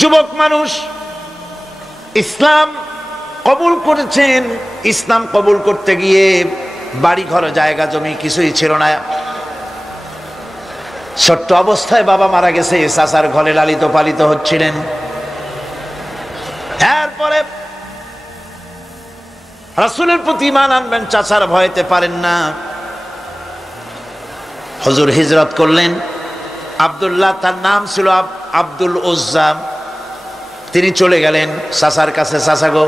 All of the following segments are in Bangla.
যুবক মানুষ ইসলাম কবুল করেছেন। ইসলাম কবুল করতে গিয়ে বাড়ি ঘর জায়গা জমি কিছুই ছিল না। ছোট্ট অবস্থায় বাবা মারা গেছে, চাচার ঘরে লালিত পালিত হচ্ছিলেন। এরপরে রাসূলের প্রতি ঈমান আনবেন, চাচার ভয়তে পারেন না। হুজুর হিজরত করলেন। আব্দুল্লাহ তার নাম ছিল, আব্দুল উজ্জা। তিনি চলে গেলেন চাচার কাছে। চাচা গো,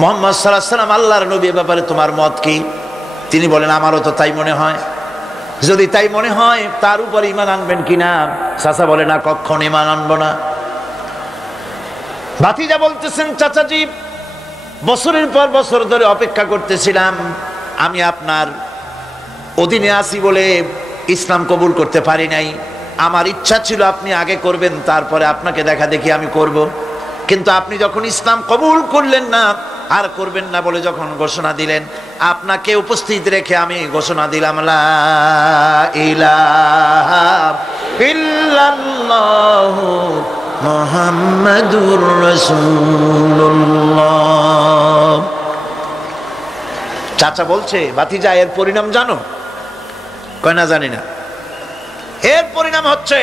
মুহাম্মদ সাল্লাল্লাহু আলাইহি ওয়াসাল্লাম আল্লাহর নবী, ব্যাপারে তোমার মত কি? তিনি বলেন আমারও তো তাই মনে হয়। যদি তাই মনে হয় তার উপর ঈমান আনবেন কিনা? চাচা বলে না, কখনো ঈমান আনবো না। ভাতিজা বলতেছেন চাচাজি, বছরের পর বছর ধরে অপেক্ষা করতেছিলাম, আমি আপনার অধীনে আছি বলে ইসলাম কবুল করতে পারি নাই। আমার ইচ্ছা ছিল আপনি আগে করবেন, তারপরে আপনাকে দেখা দেখি আমি করব। কিন্তু আপনি যখন ইসলাম কবুল করলেন না, আর করবেন না বলে যখন ঘোষণা দিলেন, আপনাকে উপস্থিত রেখে আমি ঘোষণা দিলাম লা ইলাহা ইল্লাল্লাহু মুহাম্মাদুর রাসূলুল্লাহ। চাচা বলছে, ভাতিজা এর পরিণাম জানো? কয় না, জানি না। এর পরিণাম হচ্ছে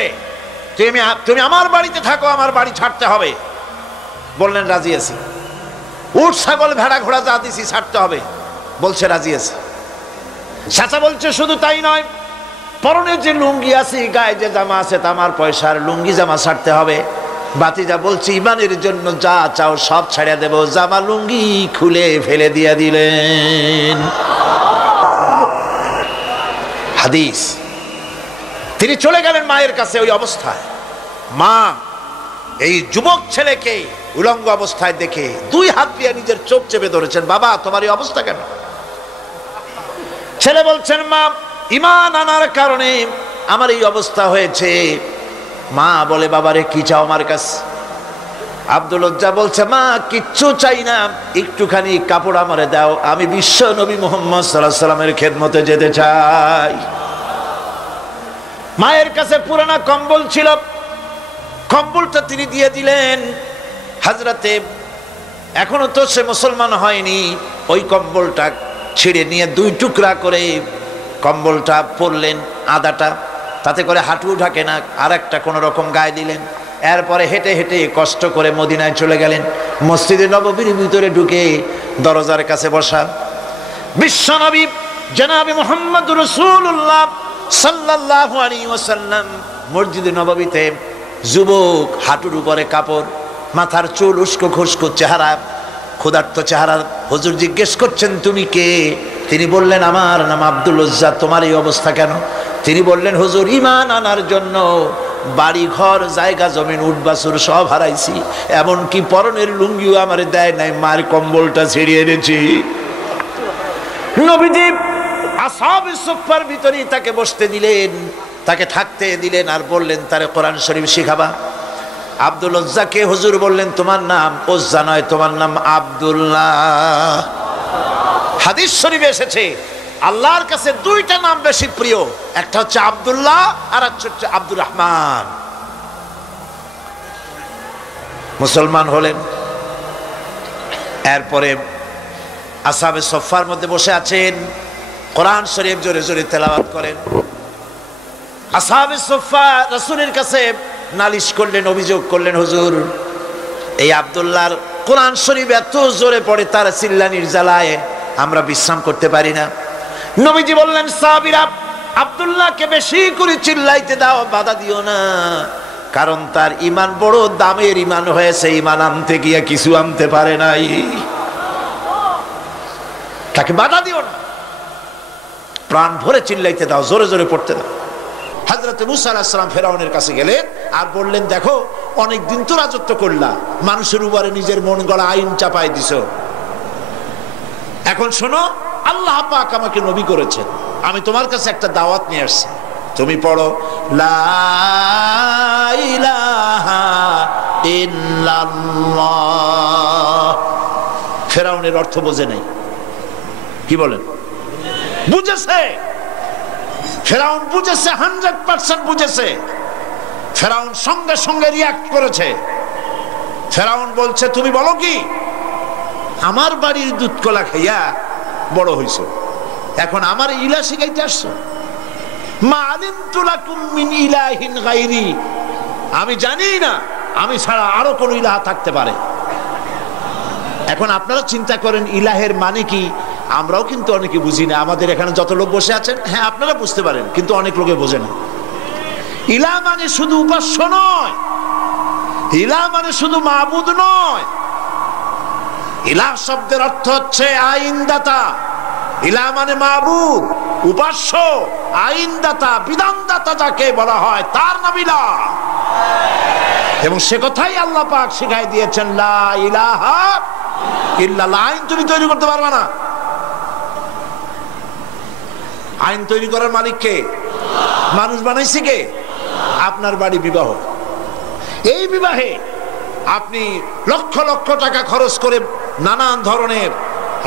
তুমি আমার বাড়িতে থাকো, আমার বাড়ি ছাড়তে হবে। বললেন রাজি আছি। উট ছাগল ভেড়া ঘোড়া যা দিছি ছাড়তে হবে। বলছে রাজি আছি। চাচা বলছে শুধু তাই নয়, পরনে যে লুঙ্গি আছে, গায়ে যে জামা আছে, তামার পয়সার লুঙ্গি জামা ছাড়তে হবে। ভাতিজা বলছে ঈমানের জন্য যা চাও সব ছাড়িয়ে দেব। জামা লুঙ্গি খুলে ফেলে দিয়ে দিলেন। হাদিস। তিনি চলে গেলেন মায়ের কাছে ওই অবস্থায়। মা এই যুবক ছেলেকে উলঙ্গ অবস্থায় দেখে দুই হাত দিয়ে নিজের চোখ চেপে ধরেছেন। বাবা, তোমার এই অবস্থা কেন? ছেলে বলছেন, মা ঈমান আনার কারণে আমার এই অবস্থা হয়েছে। মা বলে, বাবারে কি চাও আমার কাছে? আব্দুল উজ্জা বলছে, মা কিচ্ছু চাই না, একটুখানি কাপড় আমারে দাও, আমি বিশ্ব নবী মুহাম্মদ সাল্লাল্লাহু আলাইহি ওয়াসাল্লামের খেদমতে যেতে চাই। মায়ের কাছে পুরানা কম্বল ছিল, কম্বলটা তিনি দিয়ে দিলেন। হযরতে এখনো তো সে মুসলমান হয়নি, ওই কম্বলটা ছিঁড়ে নিয়ে দুই টুকরা করে কম্বলটা পরলেন, আদাটা তাতে করে হাঁটু ঢাকে না, আর একটা কোনো রকম গায়ে দিলেন। এরপরে হেঁটে হেঁটে কষ্ট করে মদিনায় চলে গেলেন। মসজিদে নববীর ভিতরে ঢুকে দরজার কাছে বসা বিশ্বনবী জনাবে মুহাম্মদুর রাসূলুল্লাহ সাল্লাল্লাহু আলাইহি ওয়াসাল্লাম মসজিদে নববীতে, যুবক, হাঁটুর উপরে কাপড়, মাথার চুল, উস্কো খুস্কো চেহারা, ক্ষুধার্ত চেহারা। হুজুর জিজ্ঞেস করছেন, তুমি কে? তিনি বললেন, আমার নাম আব্দুল উজ্জা। তোমার এই অবস্থা কেন? তিনি বললেন, হুজুর ঈমান আনার জন্য বাড়ি ঘর জায়গা জমিন উট বাছুর সব হারাইছি, এমনকি পরনের লুঙ্গিও আমার দেয় নাই, মার কম্বলটা ছিঁড়িয়ে এনেছি। নবীজি আসহাবে সুফফার ভিতরেই তাকে বসতে দিলেন, তাকে থাকতে দিলেন, আর বললেন তারে কোরআন শরীফ শিখাবা। আব্দুল উজ্জাকে হুজুর বললেন, তোমার নাম উজ্জা নয়, তোমার নাম আব্দুল্লাহ। হাদিস শরীফে এসেছে আল্লাহর কাছে দুইটা নাম বেশি প্রিয়, একটা হচ্ছে আব্দুল্লাহ আর একটা হচ্ছে আব্দুর রহমান। মুসলমান হলেন। এরপরে আসহাবে সুফফার মধ্যে বসে আছেন, কোরআন শরীফ জোরে জোরে তেলাওয়াত করেন। আসহাবে সুফফা রাসূলের কাছে নালিশ করলেন, অভিযোগ করলেন, হুজুর এই আব্দুল্লাহর কোরআন শরীফ এত জোরে পড়ে, তার চিল্লানির জ্বালায় আমরা বিশ্রাম করতে পারি না। নবীজি বললেন, সাহাবীরা আব্দুল্লাহকে বেশি করে চিল্লাইতে দাও, বাধা দিও না, কারণ তার ঈমান বড় দামের ঈমান হয়েছে, ঈমান আনতে গিয়ে কিছু আনতে পারে নাই, তাকে বাধা দিও না, প্রাণ ভরে চিল্লাইতে দাও, জোরে জোরে পড়তে দাও। হযরত মুসা আলাইহিস সালাম ফেরাউনের কাছে গেলেন আর বললেন, দেখো অনেকদিন তো রাজত্ব করলা, মানুষের উপরে নিজের মন গড়া আইন চাপাই দিছো, এখন শোনো আল্লাহ পাক আমাকে নবী করেছেন, আমি তোমার কাছে একটা দাওয়াত নিয়ে আসছি, তুমি পড়ো লা ইলাহা ইল্লাল্লাহ। ফেরাউনের অর্থ বোঝে নাই, কি বলেন? বুঝেছে, ফেরাউন বুঝেছে, 100% বুঝেছে। ফেরাউন সঙ্গে সঙ্গে রিয়াক্ট করেছে, ফেরাউন বলছে তুমি বলো কি, আমার বাড়ির দুধ কলা খাইয়া বড় হইছো, এখন আমার ইলা শিখাইতে আসছো? মা আলিমতু লাকুম মিন ইলাহিন গায়রি, আমি জানি না আমি ছাড়া আরো কোন ইলাহ থাকতে পারে। এখন আপনারা চিন্তা করেন ইলাহের মানে কি? আমরাও কিন্তু অনেকে বুঝি না। আমাদের এখানে যত লোক বসে আছেন, হ্যাঁ আপনারা বুঝতে পারেন, কিন্তু অনেক লোকে বোঝে না। ইলাহ মানে শুধু উপাস্য নয়, ইলাহ মানে শুধু মাবুদ নয়। ইলাহ শব্দের অর্থ হচ্ছে আইনদাতা। ইলাহ মানে মাবুদ, উপাস্য, আইনদাতা, বিধানদাতা যাকে বলা হয় তার নাম ইলাহ। এবং সে কথাই আল্লাহ পাক শিখাই দিয়েছেন, লা ইলাহা ইল্লাল্লাহ। আইন তুমি তৈরি করতে পারবে না। আইন তৈরি করার মালিক কে? মানুষ বানাইছে কে? আপনার বাড়ি বিবাহ, এই বিবাহে আপনি লক্ষ লক্ষ টাকা খরচ করে নানান ধরনের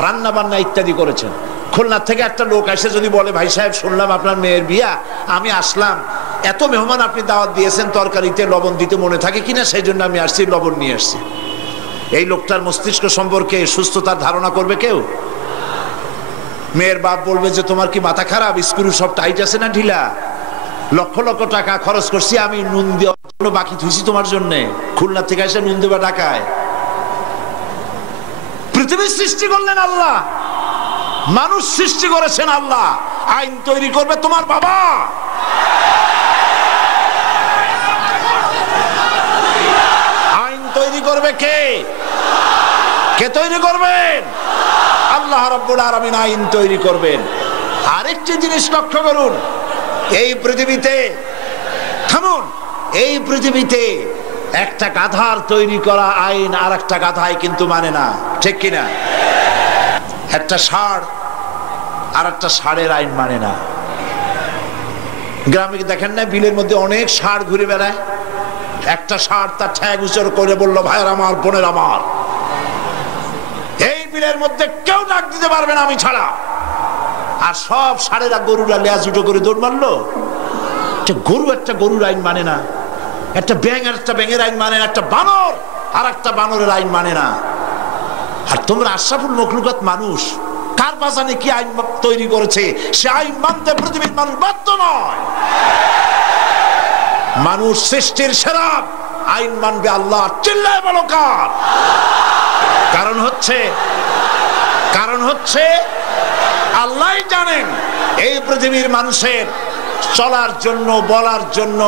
রান্না বান্না ইত্যাদি করেছেন। খুলনা থেকে একটা লোক এসে যদি বলে, ভাই সাহেব শুনলাম আপনার মেয়ের বিয়া, আমি আসলাম, এত মেহমান আপনি দাওয়াত দিয়েছেন, তরকারিতে লবণ দিতে মনে থাকে কিনা, সেই জন্য আমি আসছি, লবণ নিয়ে আসছি। এই লোকটার মস্তিষ্ক সম্পর্কে সুস্থতার ধারণা করবে কেউ? মেয়ের বাপ বলবে যে তোমার কি মাথা খারাপ, স্ক্রু সব টাইট আছে না ঢিলা? লক্ষ লক্ষ টাকা খরচ করছি, আমি নুন দেওয়ার জন্য বাকি থুইছি তোমার জন্য, খুলনা থেকে এসে নুন দেবা ঢাকায়। পৃথিবীর সৃষ্টি করলেন আল্লাহ, মানুষ সৃষ্টি করেছেন আল্লাহ, আইন তৈরি করবে তোমার বাবা। আইন তৈরি করবে কে? কে তৈরি করবেন? আল্লাহ রাব্বুল আলামিন আইন তৈরি করবেন। আরেকটি জিনিস লক্ষ্য করুন, এই পৃথিবীতে, থামুন, এই পৃথিবীতে একটা গাধার তৈরি করা আইন আর একটা গাধাই কিন্তু মানে না, ঠিক কিনা? একটা ষাঁড় আর একটা ষাঁড়ের আইন মানে না। গ্রামে দেখেন না, বিলের মধ্যে অনেক ষাঁড় ঘুরে বেড়ায়। একটা ষাঁড় তার ঠ্যাং উঁচু করে বলল, ভাইয়ের আমার, বোনের আমার, এই বিলের মধ্যে কেউ ডাক দিতে পারবে না আমি ছাড়া। আর সব ষাঁড়েরা, গরুরা লেজ উঠো করে দৌড় মারলো। গরু একটা গরুর আইন মানে না, একটা ব্যাঙ আর একটা ব্যাঙের আইন মানে না, একটা বানর আর একটা বানরের আইন মানে না। আর তোমরা আশরাফুল মখলুকাত মানুষ, কার বাজানে কি আইন তৈরি করেছে সে আইন মানতে পৃথিবীর মানুষ বাধ্য নয়। মানুষ সৃষ্টির সেরা, আইন মানবে আল্লাহ। চিল্লায় বলো কার? কারণ হচ্ছে আল্লাহই জানেন এই পৃথিবীর মানুষের চলার জন্য, বলার জন্য,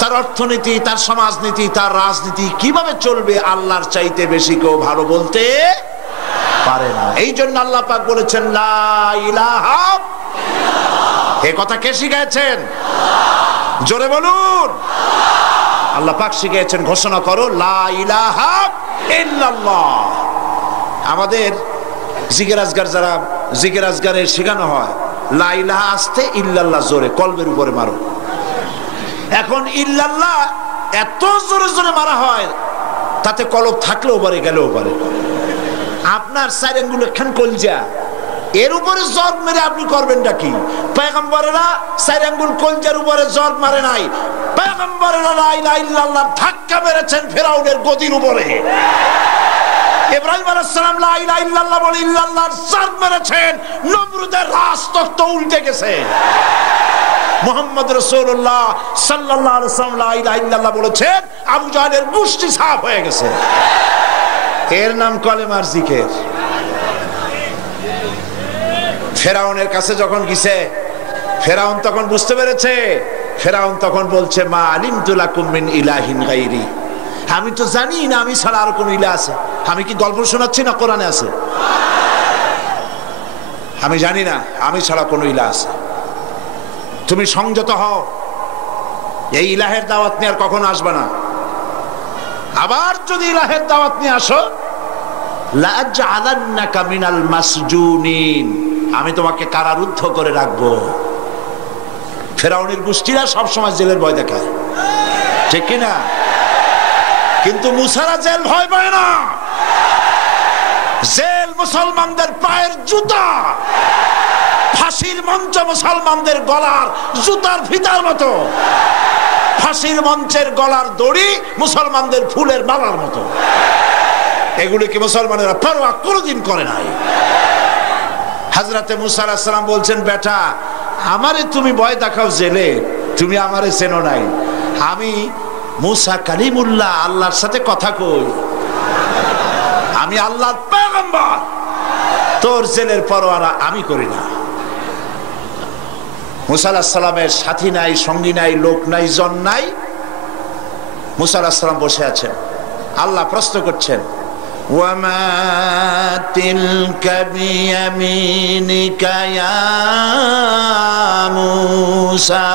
তার অর্থনীতি, তার সমাজনীতি, তার রাজনীতি কিভাবে চলবে, আল্লাহর চাইতে বেশি কেউ ভালো বলতে পারে না। এই জন্য আল্লাহ পাক বলেছেন, লা ইলাহা ইল্লাল্লাহ। এই কথা কে শিখাচ্ছেন? জোরে বলুন। আল্লাহ পাক শিখিয়েছেন, ঘোষণা করো লা ইলাহা ইল্লাল্লাহ। আমাদের জিকির আজগার, যারা জিকির আজগারে শেখানো হয়, লা ইলাহা আস্তে, ইল্লাল্লাহ জোরে, কলবের উপরে মারো। এখন ইল্লাল্লাহ এত জোরে জোরে মারা হয়, তাতে কলব থাকলেও পারে, গেলেও পারে। আপনার চার আঙ্গুল একখান কলজা, এর উপরে জর্ব মেরে আপনি করবেনটা কি? পয়গম্বরেরা চার আঙ্গুল কলজার উপরে জর্ব মারে নাই, পয়গম্বরেরা লা ইলাহা ইল্লাল্লাহ ধাক্কা মেরেছেন ফেরাউনের গদির উপরে। ইব্রাহিম আলাইহিস সালাম লা ইলাহা ইল্লাল্লাহ বলে ইল্লাল্লাহর জর্ব মেরেছেন, নমরুদের রাজতখ্ত উল্টে গেছে। মুহাম্মদ রাসূলুল্লাহ সাল্লাল্লাহু আলাইহি ওয়াসাল্লাম লা ইলাহা ইল্লাল্লাহ বলেছেন, আবু জাহেলের মুষ্টি সাফ হয়ে গেছে। এর নাম কলেমার জিকির। ফেরাউনের কাছে যখন গেছে, ফেরাউন তখন বুঝতে পেরেছে। ফেরাউন তখন বলছে, মা আলিমতু লাকুম মিন ইলাহিন গায়রি, আমি তো জানি না আমি ছাড়া আর কোন ইলাহ আছে। আমি কি গল্প শোনাচ্ছি না কোরআনে আছে? আমি জানি না আমি ছাড়া কোন ইলাহ আছে। তুমি সংযত হও, এই ইলাহের দাওয়াত নিয়ে আর কখনো আসবে না। আবার যদি ইলাহের দাওয়াত নিয়ে আসো, লা আজআলান্নাকা মিনাল মাসজুনিন, আমি তোমাকে কারারুদ্ধ করে রাখবো। ফেরাউনের গোষ্ঠীরা সবসময় জেলের ভয় দেখায়, ঠিক কিনা? কিন্তু মুসারা জেল ভয় পায় না। জেল মুসলমানদের পায়ের জুতা, ফাঁসির মঞ্চ মুসলমানদের গলার জুতার ফিতার মতো, ফাঁসির মঞ্চের গলার দড়ি মুসলমানদের ফুলের মালার মতো। এগুলি কি মুসলমানেরা পরোয়া কোনোদিন করে নাই। হযরতে মুসা আলাইহিস সালাম বলছেন, বেটা আমারে তুমি ভয় দেখাও জেলে, তুমি আমারে চেনো নাই। আমি মুসা কালিমুল্লাহ, আল্লাহর সাথে কথা কই, আমি আল্লাহর পয়গম্বর, তোর জেলের পরোয়া আমি করি না। মুসা আলাইহিস সালামের সাথী নাই, সঙ্গী নাই, লোক নাই, জন নাই। মুসা আলাইহিস সালাম বসে আছেন, আল্লাহ প্রশ্ন করছেন, ওয়ামা তিলকা বিয়ামিনিকা ইয়া মুসা।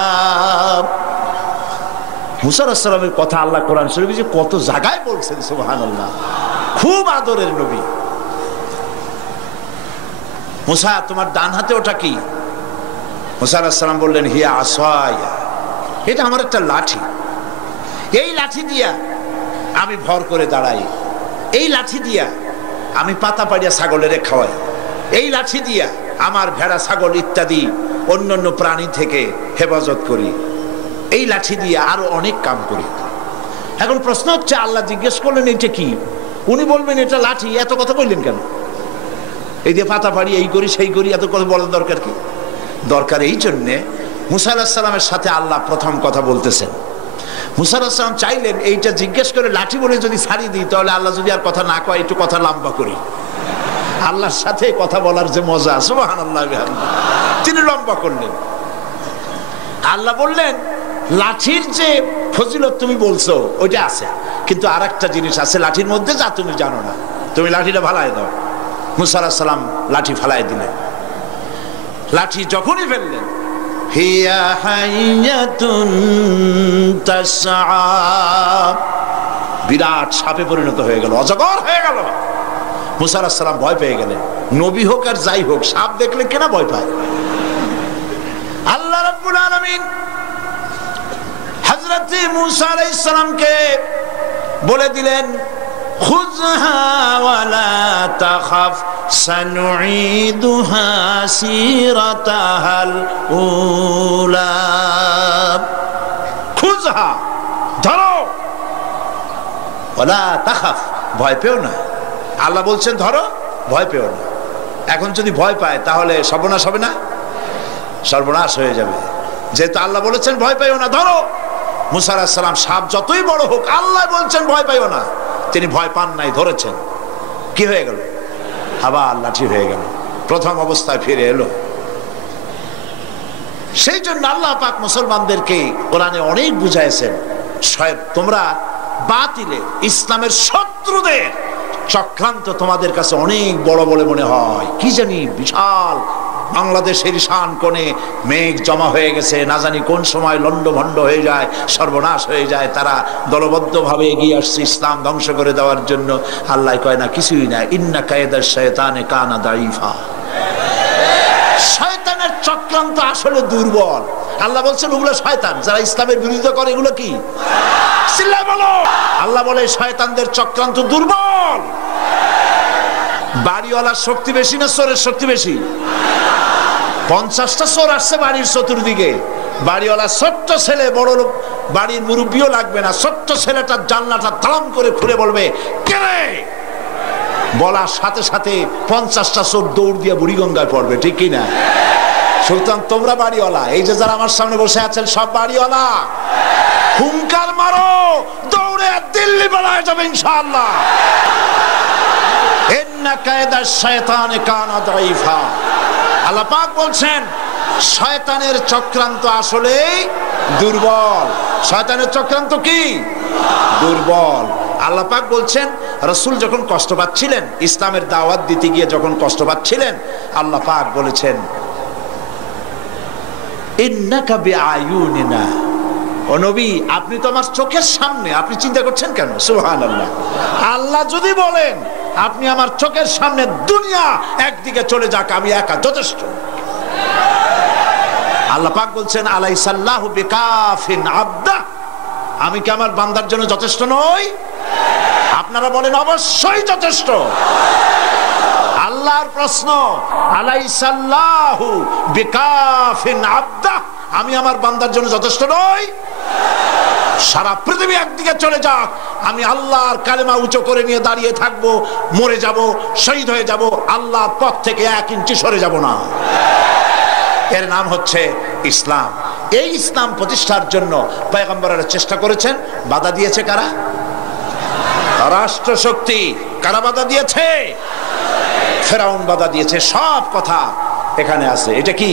মুসা আলাইহিস সালামের কথা আল্লাহ কোরআন শরীফে যে কত জায়গায় বলছেন, সুবহানাল্লাহ, খুব আদরের নবী। মুসা তোমার ডান হাতে ওটা কি? মুসা আলাইহিস সালাম বললেন, হিয়া আসায়া, এটা আমার একটা লাঠি, এই লাঠি দিয়া আমি ভর করে দাঁড়াই, এই লাঠি দিয়া আমি পাতা পাড়িয়া ছাগলের খাওয়াই, এই লাঠি দিয়া আমার ভেড়া ছাগল ইত্যাদি অন্যান্য প্রাণী থেকে হেফাজত করি, এই লাঠি দিয়ে আরো অনেক কাম করি। এখন প্রশ্ন হচ্ছে, আল্লাহ জিজ্ঞেস করলেন এটা কি? উনি বলবেন এটা লাঠি, এত কথা বললেন কেন? এই দিয়ে পাতা পাড়ি, এই করি সেই করি, এত কথা বলার দরকার কি? দরকার এই জন্যে মুসা আলাইহিস সালামের সাথে আল্লাহ প্রথম কথা বলতেছেন। মুসা আলাইহিস সালাম চাইলেন এইটা জিজ্ঞেস করে লাঠি বলে যদি ছাড়িয়ে দিই, তাহলে আল্লাহ যদি আর কথা না কয়, একটু কথা লম্বা করি। আল্লাহর সাথে কথা বলার যে মজা, সুবহানাল্লাহ, তিনি লম্বা করলেন। আল্লাহ বললেন, লাঠির যে ফজিলত তুমি বলছো ওইটা আছে, কিন্তু আর একটা জিনিস আছে লাঠির মধ্যে যা তুমি জানো না, তুমি লাঠিটা ফালাই দাও। মুসা আলাইহিস সালাম লাঠি ফালাই দিলেন। লাঠি যখনই ফেললেন, হিয়া হাইয়াতুন তাসআ, বিরাট সাপে পরিণত হয়ে গেল, অজগর হয়ে গেল। মুসা আলাইহিস সালাম ভয় পেয়ে গেলেন। নবী হোক আর যাই হোক, সাপ দেখলে কেনা ভয় পায়? আল্লাহ রাব্বুল আলামিন হযরতে মুসা আলাইহিস সালামকে বলে দিলেন, খুযহা ওয়ালা তাখাফ সানুঈদুহা সিরাতাহাল উলা। খুযহা, ধরো, ওয়ালা তাখাফ, ভয় পেও না। আল্লাহ বলছেন ধরো, ভয় পেও না। এখন যদি ভয় পায় তাহলে সর্বনাশ হবে না? সর্বনাশ হয়ে যাবে। যেহেতু আল্লাহ বলেছেন ভয় পাইও না, ধরো। মুসা আলাইহিস সালাম সাপ যতই বড় হোক, আল্লাহ বলছেন ভয় পাইও না, তিনি ভয় পান নাই, ধরেছেন। কি হয়ে গেল? আবার লাঠি হয়ে গেল, প্রথম অবস্থায় ফিরে এলো। সেই জন্য আল্লাহ পাক মুসলমানদেরকে কোরআনে অনেক বুঝাইছেন, তোমরা বাতিলে ইসলামের শত্রুদের চক্রান্ত তোমাদের কাছে অনেক বড় বলে মনে হয়, কি জানি বিশাল বাংলাদেশের শান কোণে মেঘ জমা হয়ে গেছে, না জানি কোন সময় লন্ডভন্ড হয়ে যায়, সর্বনাশ হয়ে যায়। তারা দলবদ্ধভাবে এগিয়ে আসছে ইসলাম ধ্বংস করে দেওয়ার জন্য। আল্লাহ কয় না, কিছুই না, ইন্না কায়দাশ শায়তানে কানা দাঈফা। শয়তানের চক্রান্ত আসলে দুর্বল। আল্লাহ বলছেন ওগুলো শয়তান, যারা ইসলামের বিরোধিতা করে এগুলো কি? চিল্লায় বলো। আল্লাহ বলে শয়তানদের চক্রান্ত দুর্বল। বাড়িওয়ালার শক্তি বেশি না চোরের শক্তি বেশি? 50টা চোর আসছে বাড়ির চতুর্দিকে, বাড়িওয়ালা ছোট্ট ছেলে, বড় লোক বাড়ির মুরব্বিও লাগবে না, ছোট্ট ছেলেটার জানলাটা তালাম করে খুলে বলবে কে রে, বলার সাথে সাথে 50টা চোর দৌড় দিয়ে বুড়িগঙ্গায় পড়বে, ঠিক কিনা? সুতরাং তোমরা বাড়িওয়ালা, এই যে যারা আমার সামনে বসে আছেন সব বাড়িওয়ালা, হুঙ্কার মারো, দৌড়ে দিল্লি পালায় যাবে ইনশাআল্লাহ। ইন্না কায়দাশ শায়তানে কানা দাঈফা। আল্লাহ পাক বলছেন শয়তানের চক্রান্ত আসলে দুর্বল। শয়তানের চক্রান্ত কি? দুর্বল। আল্লাহ পাক বলছেন রাসূল যখন কষ্ট পাচ্ছিলেন, ইসলামের দাওয়াত দিতে গিয়ে যখন কষ্ট পাচ্ছিলেন, আল্লাহ পাক বলেছেন ইন্নাকা বিআয়ুনিনা, ও নবী আপনি তো আমার চোখের সামনে, আপনি চিন্তা করছেন কেন? সুবহানাল্লাহ। আল্লাহ যদি বলেন আপনি আমার চোখের সামনে, দুনিয়া একদিকে চলে যাক, আমি একা যথেষ্ট। আল্লাহ পাক বলছেন আলাইসাল্লাহু বিকাফিন আবদা, আমি কি আমার বান্দার জন্য যথেষ্ট নই? আপনারা বলেন অবশ্যই যথেষ্ট। আল্লাহর প্রশ্ন, আলাইসাল্লাহু বিকাফিন আবদা, আমি আমার বান্দার জন্য যথেষ্ট নই? সারা পৃথিবী একদিকে চলে যাক, আমি আল্লাহর কালেমা উঁচু করে নিয়ে দাঁড়িয়ে থাকবো, মরে যাব, শহীদ হয়ে যাব, আল্লাহর পথ থেকে 1 ইঞ্চি সরে যাব না। এর নাম হচ্ছে ইসলাম। এই ইসলাম প্রতিষ্ঠার জন্য পয়গম্বরেরা চেষ্টা করেছেন। বাধা দিয়েছে কারা? রাষ্ট্র শক্তি। কারা বাধা দিয়েছে? ফেরাউন বাধা দিয়েছে। সব কথা এখানে আছে। এটা কি?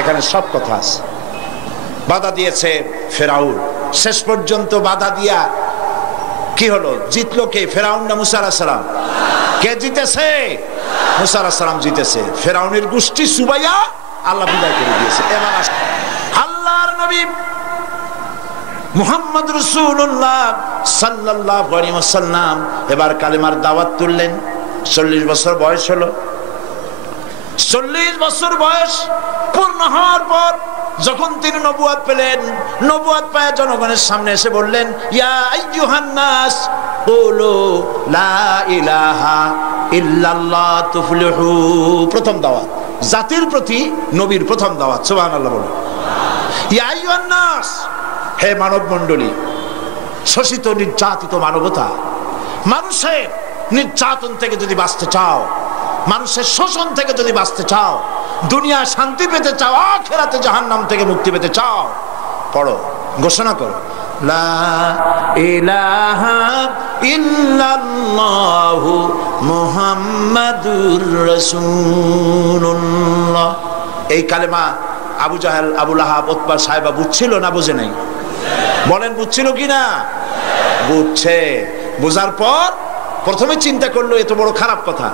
এখানে সব কথা আছে। বাধা দিয়েছে ফেরাউন। শেষ পর্যন্ত বাধা দিয়া কি হলো? জিতলো কে? ফেরাউন না মুসা আলাইহিস সালাম? কে জিতেছে? মুসা আলাইহিস সালাম জিতেছে। ফেরাউনের গোষ্ঠী সুবাইয়া আল্লাহ বিদায় করে দিয়েছে। এবার আল্লাহর নবী মুহাম্মদ রাসূলুল্লাহ সাল্লাল্লাহু আলাইহি ওয়াসাল্লাম এবার কালেমার দাওয়াত তুললেন। 40 বছর বয়স হলো। 40 বছর বয়স পূর্ণ হওয়ার পর যখন তিনি নবুয়ত পেলেন, নবুয়ত পায় জনগণের সামনে এসে বললেন, ইয়া আইয়ুহান নাস কুলু লা ইলাহা ইল্লাল্লাহ তুফলিহু। প্রথম দাওয়াত, জাতির প্রতি নবীর প্রথম দাওয়াত। সুবহানাল্লাহ বলুন। ইয়া আইয়ুহান নাস, হে মানব মণ্ডলী, শোষিত নির্যাতিত মানবতা, মানুষের নির্যাতন থেকে যদি বাঁচতে চাও, মানুষের শোষণ থেকে যদি বাঁচতে চাও, দুনিয়া শান্তি পেতে চাও, আখিরাতে জাহান্নাম থেকে মুক্তি পেতে চাও, পড়ো, ঘোষণা করো, লা ইলাহা ইল্লাল্লাহু মুহাম্মাদুর রাসূলুল্লাহ। এই কালেমা আবু জাহেল, আবু লাহাব, উতবা, সাইবা বুঝছিল না বুঝে নাই? বলেন বুঝছিল কি না? বুঝছে। বোঝার পর প্রথমে চিন্তা করলো এত বড় খারাপ কথা।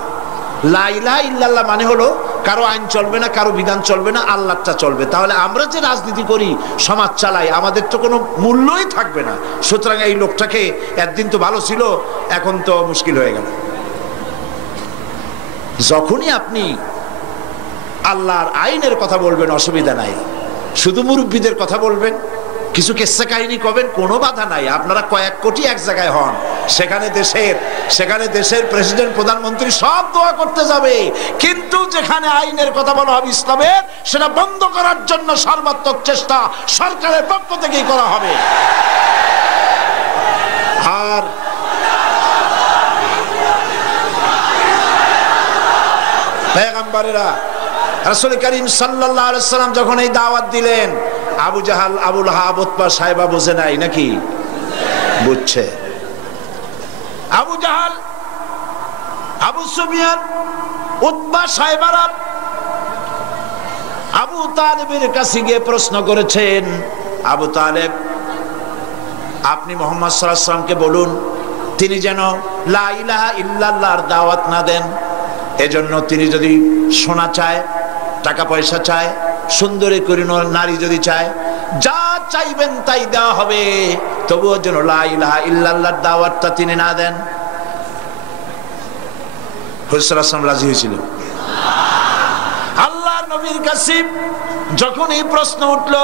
লা ইলাহা ইল্লাল্লাহ মানে হলো কারো আইন চলবে না, কারো বিধান চলবে না, আল্লাহটা চলবে। তাহলে আমরা যে রাজনীতি করি, সমাজ চালাই, আমাদের তো কোনো মূল্যই থাকবে না। সুতরাং এই লোকটাকে একদিন তো ভালো ছিল, এখন তো মুশকিল হয়ে গেল। যখনই আপনি আল্লাহর আইনের কথা বলবেন অসুবিধা নাই, শুধু মুরব্বীদের কথা বলবেন, কিছু কেসা কাহিনী করবেন, কোনো বাধা নাই। আপনারা কয়েক কোটি এক জায়গায় হন, সেখানে দেশের প্রেসিডেন্ট, প্রধানমন্ত্রী সব দোয়া করতে যাবে, কিন্তু যেখানে আইনের কথা বলা হবে ইসলামের, সেটা বন্ধ করার জন্য সর্বাত্মক চেষ্টা সরকারের পক্ষ থেকেই করা হবে। আর পয়গম্বরেরা, রাসূল করিম সাল্লাল্লাহু আলাইহি ওয়াসাল্লাম যখন এই দাওয়াত দিলেন, আবু জাহাল, আবু লাহাব, উতবা, সাইবা বুঝে নাই নাকি? বুঝছে। আবু জাহাল, আবু সুফিয়ান, উতবা, সাইবারা আবু তালেবের কাছে গিয়ে প্রশ্ন করেছেন, আবু তালেব, আপনি মুহাম্মদ সাল্লাল্লাহু আলাইহি ওয়াসাল্লামকে বলুন তিনি যেন লা ইলাহা ইল্লাল্লাহর দাওয়াত না দেন। এজন্য তিনি যদি সোনা চায়, টাকা পয়সা চায়, সুন্দরী করে নারী যদি চায়, যা চাইবেন তাই দেওয়া হবে, তবুও যেন লা ইলাহা ইল্লাল্লাহর দাওয়াতটা তিনি না দেন। হুজুর সাল্লাল্লাহু আলাইহি ওয়াসাল্লাম রাজি হয়েছিল। আল্লাহর নবীর কাছে যখন এই প্রশ্ন উঠল,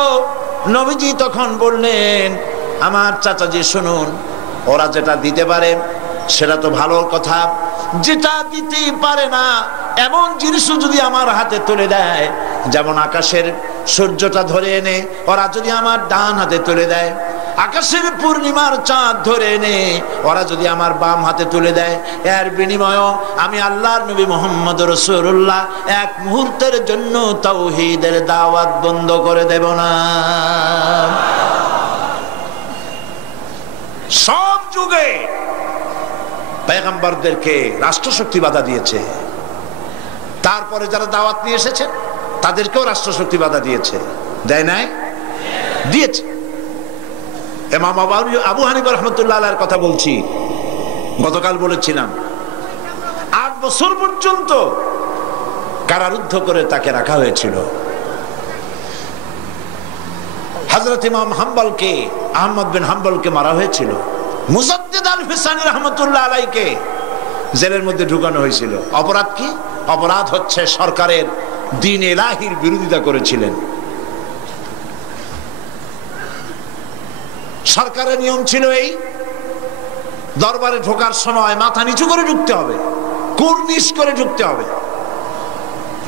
নবীজি তখন বললেন, আমার চাচাজি শুনুন, ওরা যেটা দিতে পারে সেটা তো ভালো কথা, যেটা দিতে পারে না এমন জিনিসও যদি আমার হাতে তুলে দেয়, যেমন আকাশের সূর্যটা ধরে এনে ওরা যদি আমার ডান হাতে তুলে দেয়, আকাশের পূর্ণিমার চাঁদ ধরে এনে ওরা যদি আমার বাম হাতে তুলে দেয়, এর বিনিময়ে আমি আল্লাহর নবী মুহাম্মদ রাসূলুল্লাহ এক মুহূর্তের জন্য তাওহীদের দাওয়াত বন্ধ করে দেব না। সব যুগে পয়গম্বরদেরকে রাষ্ট্রশক্তি বাধা দিয়েছে, তারপরে যারা দাওয়াত নিয়ে এসেছেন তাদেরকেও রাষ্ট্রশক্তি বাধা দিয়েছে, দেয় নাই? দিয়েছে। ইমাম আবু হানিফা রাহমাতুল্লাহ আলাইহির কথা বলছি, গতকাল বলেছিলাম, 8 বছর পর্যন্ত কারারুদ্ধ করে তাকে রাখা হয়েছিল। হযরত ইমাম হাম্বলকে, আহমদ বিন হাম্বলকে মারা হয়েছিল। মুজাদ্দিদ আল ফিসানি রাহমাতুল্লাহ আলাইহিকে জেলের মধ্যে ঢুকানো হয়েছিল। অপরাধ কি? অপরাধ হচ্ছে সরকারের দ্বীন ইলাহির বিরোধিতা করেছিলেন। সরকারের নিয়ম ছিল এই, দরবারে ঢোকার সময় মাথা নিচু করে ঢুকতে হবে, কুর্নিশ করে ঢুকতে হবে।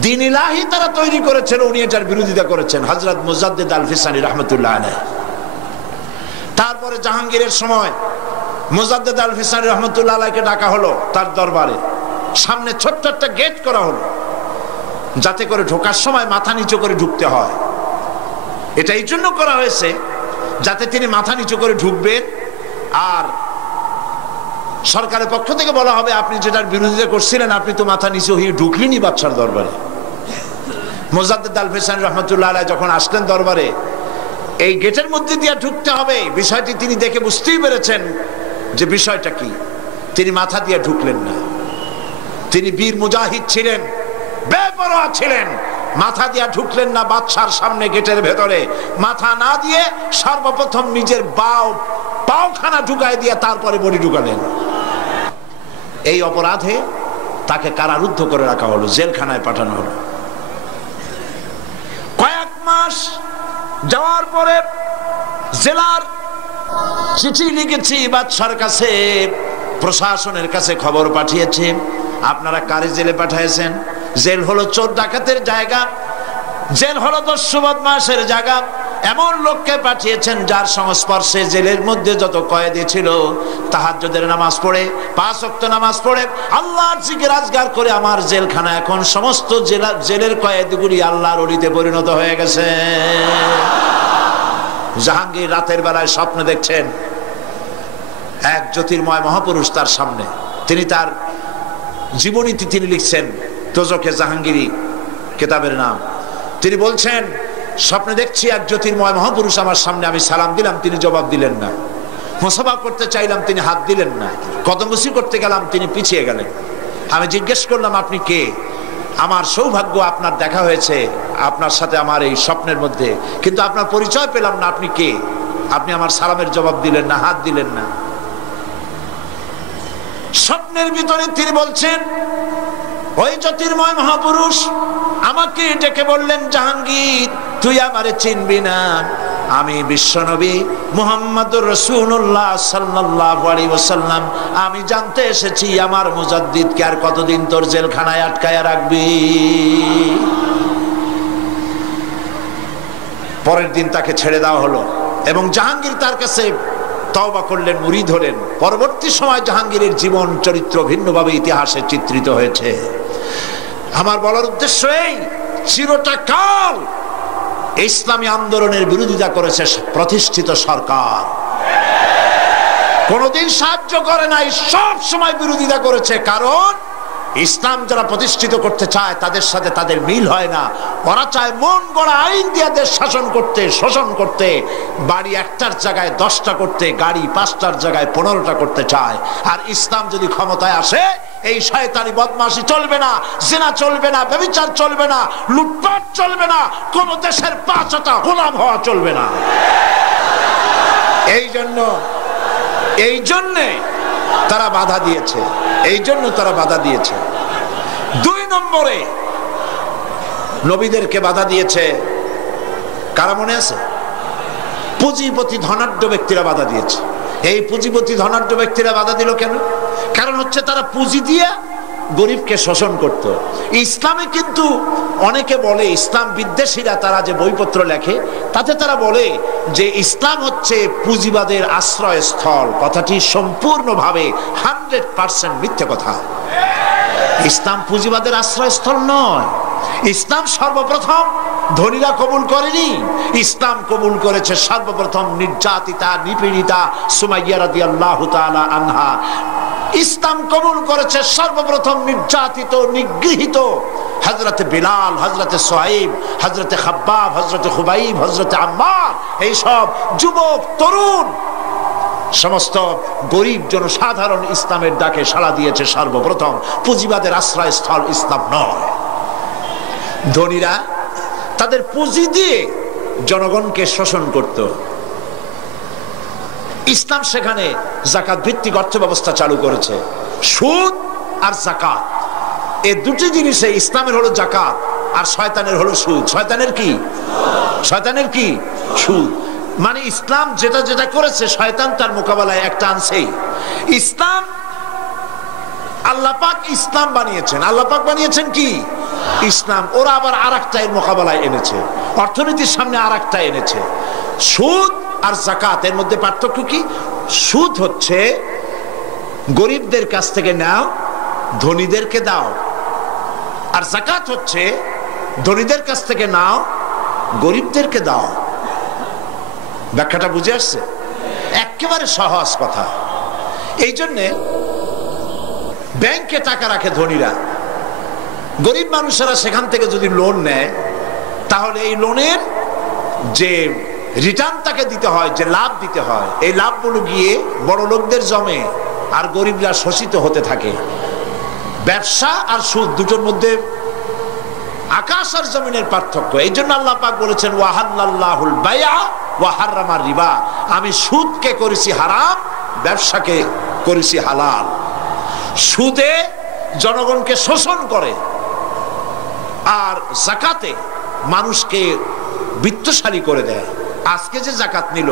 দ্বীন ইলাহি তারা তৈরি করেছিল, উনি এটার বিরোধিতা করেছেন, হযরত মুজাদ্দিদ আল ফিসানি রাহমাতুল্লাহ আলাইহি। তারপরে জাহাঙ্গীরের সময় মুজাদ্দেদ আল ফিসানি রহমতুল্লাহ আলাইহিকে ডাকা হলো তার দরবারে। সামনে ছোট্ট একটা গেট করা হলো, যাতে করে ঢোকার সময় মাথা নিচু করে ঢুকতে হয়। এটা এই জন্য করা হয়েছে যাতে তিনি মাথা নিচু করে ঢুকবেন, আর সরকারের পক্ষ থেকে বলা হবে আপনি যেটার বিরোধিতা করছিলেন আপনি তো মাথা নিচু হয়ে ঢুকলেনই বাদশার দরবারে। মুজাদ্দেদ আল ফিসানি রহমতুল্লাহ আলাইহি যখন আসলেন দরবারে, এই গেটের মধ্যে দিয়ে ঢুকতে হবে বিষয়টি তিনি দেখে বুঝতেই পেরেছেন যে বিষয়টা কি। তিনি মাথা দিয়ে ঢুকলেন না। তিনি বীর মুজাহিদ ছিলেন, বেপরোয়া ছিলেন, মাথা দিয়ে ঢুকলেন না বাদশার সামনে গেটের ভেতরে। মাথা না দিয়ে সর্বপ্রথম নিজের পাওখানা ঢুকায় দিয়ে তারপরে বডি ঢুকালেন। এই অপরাধে তাকে কারারুদ্ধ করে রাখা হলো, জেলখানায় পাঠানো হলো। কয়েক মাস যাওয়ার পরে জেলার চিঠি লিখেছি বাদশার কাছে, প্রশাসনের কাছে খবর পাঠিয়েছে, আপনারা কারে জেলে পাঠিয়েছেন? জেল হলো চোর ডাকাতের জায়গা, জেল হলো দস্যু বদমাশের জায়গা। এমন লোককে পাঠিয়েছেন যার সংস্পর্শে জেলের মধ্যে যত কয়েদি ছিল তাহাজ্জুদের নামাজ পড়ে, 5 ওয়াক্ত নামাজ পড়ে, আল্লাহর জিকির আজগার করে আমার জেলখানা এখন সমস্ত জেলের কয়েদিগুলি আল্লাহর ওলিতে পরিণত হয়ে গেছে। জাহাঙ্গীর রাতের বেলায় স্বপ্ন দেখছেন এক জ্যোতির্ময় মহাপুরুষ তার সামনে। তিনি তার জীবনীতে তিনি লিখছেন, তোজকে জাহাঙ্গীরি কিতাবের নাম। তিনি বলছেন স্বপ্নে দেখছি এক জ্যোতির্ময় মহাপুরুষ আমার সামনে, আমি সালাম দিলাম তিনি জবাব দিলেন না, মুসাফা করতে চাইলাম তিনি হাত দিলেন না, কদমবুসি করতে গেলাম তিনি পিছিয়ে গেলেন। আমি জিজ্ঞেস করলাম আপনি কে? আমার সৌভাগ্য আপনার দেখা হয়েছে আপনার সাথে আমার এই স্বপ্নের মধ্যে, কিন্তু আপনার পরিচয় পেলাম না, আপনি কে? আপনি আমার সালামের জবাব দিলেন না, হাত দিলেন না। স্বপ্নের ভিতরে তিনি বলছেন ওই জ্যোতির্ময় মহাপুরুষ আমাকে ডেকে বললেন, জাহাঙ্গীর তুই আমারে চিনবি না, আমি বিশ্বনবী মুহাম্মদুর রাসূলুল্লাহ সাল্লাল্লাহু আলাইহি ওয়াসাল্লাম। আমি জানতে এসেছি আমার মুজাদ্দিদকে আর কতদিন তোর জেলখানায় আটকায়া রাখবি। পরের দিন তাকে ছেড়ে দেওয়া হলো এবং জাহাঙ্গীর তার কাছে তওবা করলেন, মুরিদ হলেন। পরবর্তী সময় জাহাঙ্গীরের জীবন চরিত্র ভিন্নভাবে ইতিহাসে চিত্রিত হয়েছে। আমার বলার উদ্দেশ্য এই, চিরটা কাল ইসলামী আন্দোলনের বিরোধিতা করেছে প্রতিষ্ঠিত সরকার, কোনদিন সাহায্য করে নাই, সব সময় বিরোধিতা করেছে। কারণ ইসলাম যারা প্রতিষ্ঠিত করতে চায় তাদের সাথে তাদের মিল হয় না। ওরা চায় মন গড়া আইন দিয়ে দেশ শাসন করতে, শোষণ করতে, বাড়ি 1টার জায়গায় 10টা করতে, গাড়ি 5টার জায়গায় 15টা করতে চায়। আর ইসলাম যদি ক্ষমতায় আসে এই শয়তানি বদমাশি চলবে না, জিনা চলবে না, ব্যভিচার চলবে না, লুটপাট চলবে না, কোন দেশের 5টা গোলাম হওয়া চলবে না। এই জন্যে তারা বাধা দিয়েছে, এই জন্য তারা বাধা দিয়েছে। 2 নম্বরে নবীদেরকে বাধা দিয়েছে কারা মনে আছে? পুঁজিপতি ধনাঢ্য ব্যক্তিরা বাধা দিয়েছে। এই পুঁজিপতি ধনাঢ্য ব্যক্তিরা বাধা দিল কেন? কারণ হচ্ছে তারা পুঁজি দিয়ে গরিবকে শোষণ করত। ইসলামে কিন্তু অনেকে বলে, ইসলাম বিদ্বেষীরা তারা যে বইপত্র লেখে তাতে তারা বলে যে ইসলাম হচ্ছে পুঁজিবাদের আশ্রয়স্থল। কথাটি সম্পূর্ণভাবে 100% মিথ্যে কথা। ইসলাম পুঁজিবাদের আশ্রয়স্থল নয়। ইসলাম সর্বপ্রথম ধনীরা কবুল করেনি, ইসলাম কবুল করেছে সর্বপ্রথম নির্যাতিতা, নিপীড়িতা সুমাইয়া রাদিয়াল্লাহু তাআলা আনহা। ইসলাম কবুল করেছে সর্বপ্রথম নির্যাতিত, নিগৃহীত হযরতে বিলাল, হযরতে সুহাইব, হযরতে খাব্বাব, হযরতে খুবাইব, হযরতে আম্মার, এই সব যুবক তরুণ সমস্ত গরিব জনসাধারণ ইসলামের ডাকে সাড়া দিয়েছে সর্বপ্রথম। পুঁজিবাদের আশ্রয়স্থল ইসলাম নয়। ধনীরা তাদের পুঁজি দিয়ে জনগণকে শোষণ করত। ইসলাম সেখানে যাকাত ভিত্তিক অর্থ ব্যবস্থা চালু করেছে। সুদ আর যাকাত এই দুটি জিনিসে, ইসলামের হলো যাকাত আর শয়তানের হলো সুদ। শয়তানের কি? শয়তানের কি? সুদ। মানে ইসলাম যেটা যেটা করেছে শয়তান তার মোকাবেলায় একটা আনছেই। ইসলাম আল্লাহ পাক ইসলাম বানিয়েছেন। আল্লাহ পাক বানিয়েছেন কি? ইসলাম। ওরা আবার আরেকটা এর মোকাবেলায় এনেছে, অর্থনীতির সামনে আরেকটা এনেছে। সুদ আর যাকাত এর মধ্যে পার্থক্য কি? সুদ হচ্ছে গরিবদের কাছ থেকে নাও, ধনীদেরকে দাও। আর যাকাত হচ্ছে ধনীদের কাছ থেকে নাও, গরিবদেরকে দাও। ব্যাখ্যাটা বুঝে আসছে? একেবারে সহজ কথা। এই জন্যে ব্যাংকে টাকা রাখে ধনীরা, গরিব মানুষেরা সেখান থেকে যদি লোন নেয়, তাহলে এই লোনের যে রিটার্ন তাকে দিতে হয়, যে লাভ দিতে হয়, এই লাভগুলো গিয়ে বড় লোকদের জমে, আর গরিবরা শোষিত হতে থাকে। ব্যবসা আর সুদ দুটোর মধ্যে আকাশ আর জমিনের পার্থক্য। এই জন্য আল্লাহ পাক বলেছেন ওয়াহাল্লাল্লাহুল বাইআ ওয়া হাররামার রিবা, আমি সুদকে করেছি হারাম, ব্যবসাকে করেছি হালাল। সুদে জনগণকে শোষণ করে, আর যাকাতে মানুষকে বিত্তশালী করে দেয়। আজকে যে যাকাত নিল,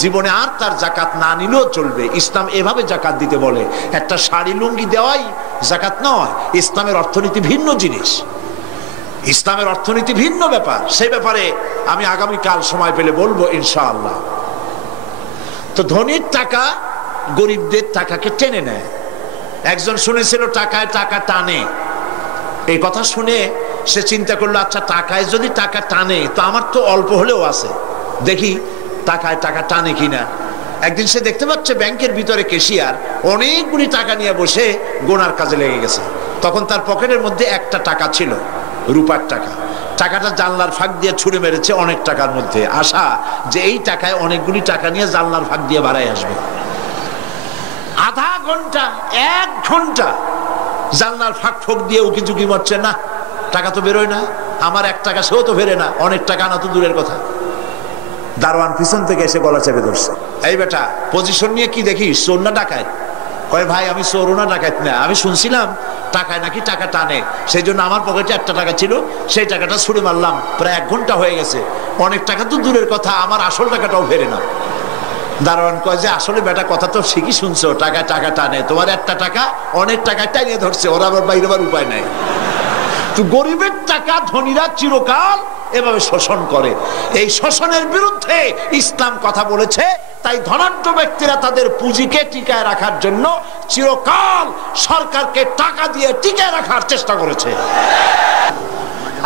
জীবনে আর তার যাকাত না নিলেও চলবে। ইসলাম এভাবে যাকাত দিতে বলে। একটা শাড়ি লুঙ্গি দেওয়াই যাকাত নয়। ইসলামের অর্থনীতি ভিন্ন জিনিস, ইসলামের অর্থনীতি ভিন্ন ব্যাপার। সেই ব্যাপারে আমি আগামীকাল সময় পেলে বলবো ইনশাআল্লাহ। তো ধনীর টাকা গরিবদের টাকাকে টেনে নেয়। একজন শুনেছিল টাকায় টাকা টানে, এই কথা শুনে সে চিন্তা করলো, আচ্ছা টাকায় যদি টাকা টানে তো আমার তো অল্প হলেও আছে, দেখি টাকায় টাকা টানে কিনা। একদিন সে দেখতে পাচ্ছে ব্যাংকের ভিতরে ক্যাশিয়ার অনেকগুলি টাকা নিয়ে বসে গোনার কাজে লেগে গেছে। তখন তার পকেটের মধ্যে একটা টাকা ছিল, রূপার টাকা। টাকাটা জানলার ফাঁক দিয়ে ছুঁড়ে মেরেছে অনেক টাকার মধ্যে, আশা যে এই টাকায় অনেকগুলি টাকা নিয়ে জানলার ফাঁক দিয়ে বাড়াই আসবে। আধা ঘন্টা, 1 ঘন্টা জানলার ফাঁক ফোক দিয়ে উকি ঝুঁকি মারছে, না টাকা তো বেরোয় না, আমার 1 টাকা সেও তো ফেরে না, অনেক টাকা না তো দূরের কথা। দারোয়ান পিছন থেকে এসে গলা চেপে ধরছে, এই বেটা পজিশন নিয়ে কি দেখিস, চোর না ডাকাত? কয় ভাই আমি চোর না ডাকাত না, আমি শুনছিলাম টাকায় নাকি টাকা টানে, সেই জন্য আমার পকেটে 1টা টাকা ছিল, সেই টাকাটা ছুড়ে মারলাম। প্রায় 1 ঘন্টা হয়ে গেছে, অনেক টাকা তো দূরের কথা, আমার আসল টাকাটাও ফেরে না। দারোয়ান কয় যে আসলে বেটা কথা তো ঠিকই শুনছো, টাকায় টাকা টানে, তোমার 1টা টাকা অনেক টাকায় টানিয়ে ধরছে, ওরা আবার বাইরে উপায় নাই। তো গরিবের টাকা ধনীরা চিরকাল এভাবে শোষণ করে। এই শোষণের বিরুদ্ধে ইসলাম কথা বলেছে। তাই ধনাঢ্য ব্যক্তিরা তাদের পুঁজিকে টিকায় রাখার জন্য চিরকাল সরকারকে টাকা দিয়ে টিকায় রাখার চেষ্টা করেছে।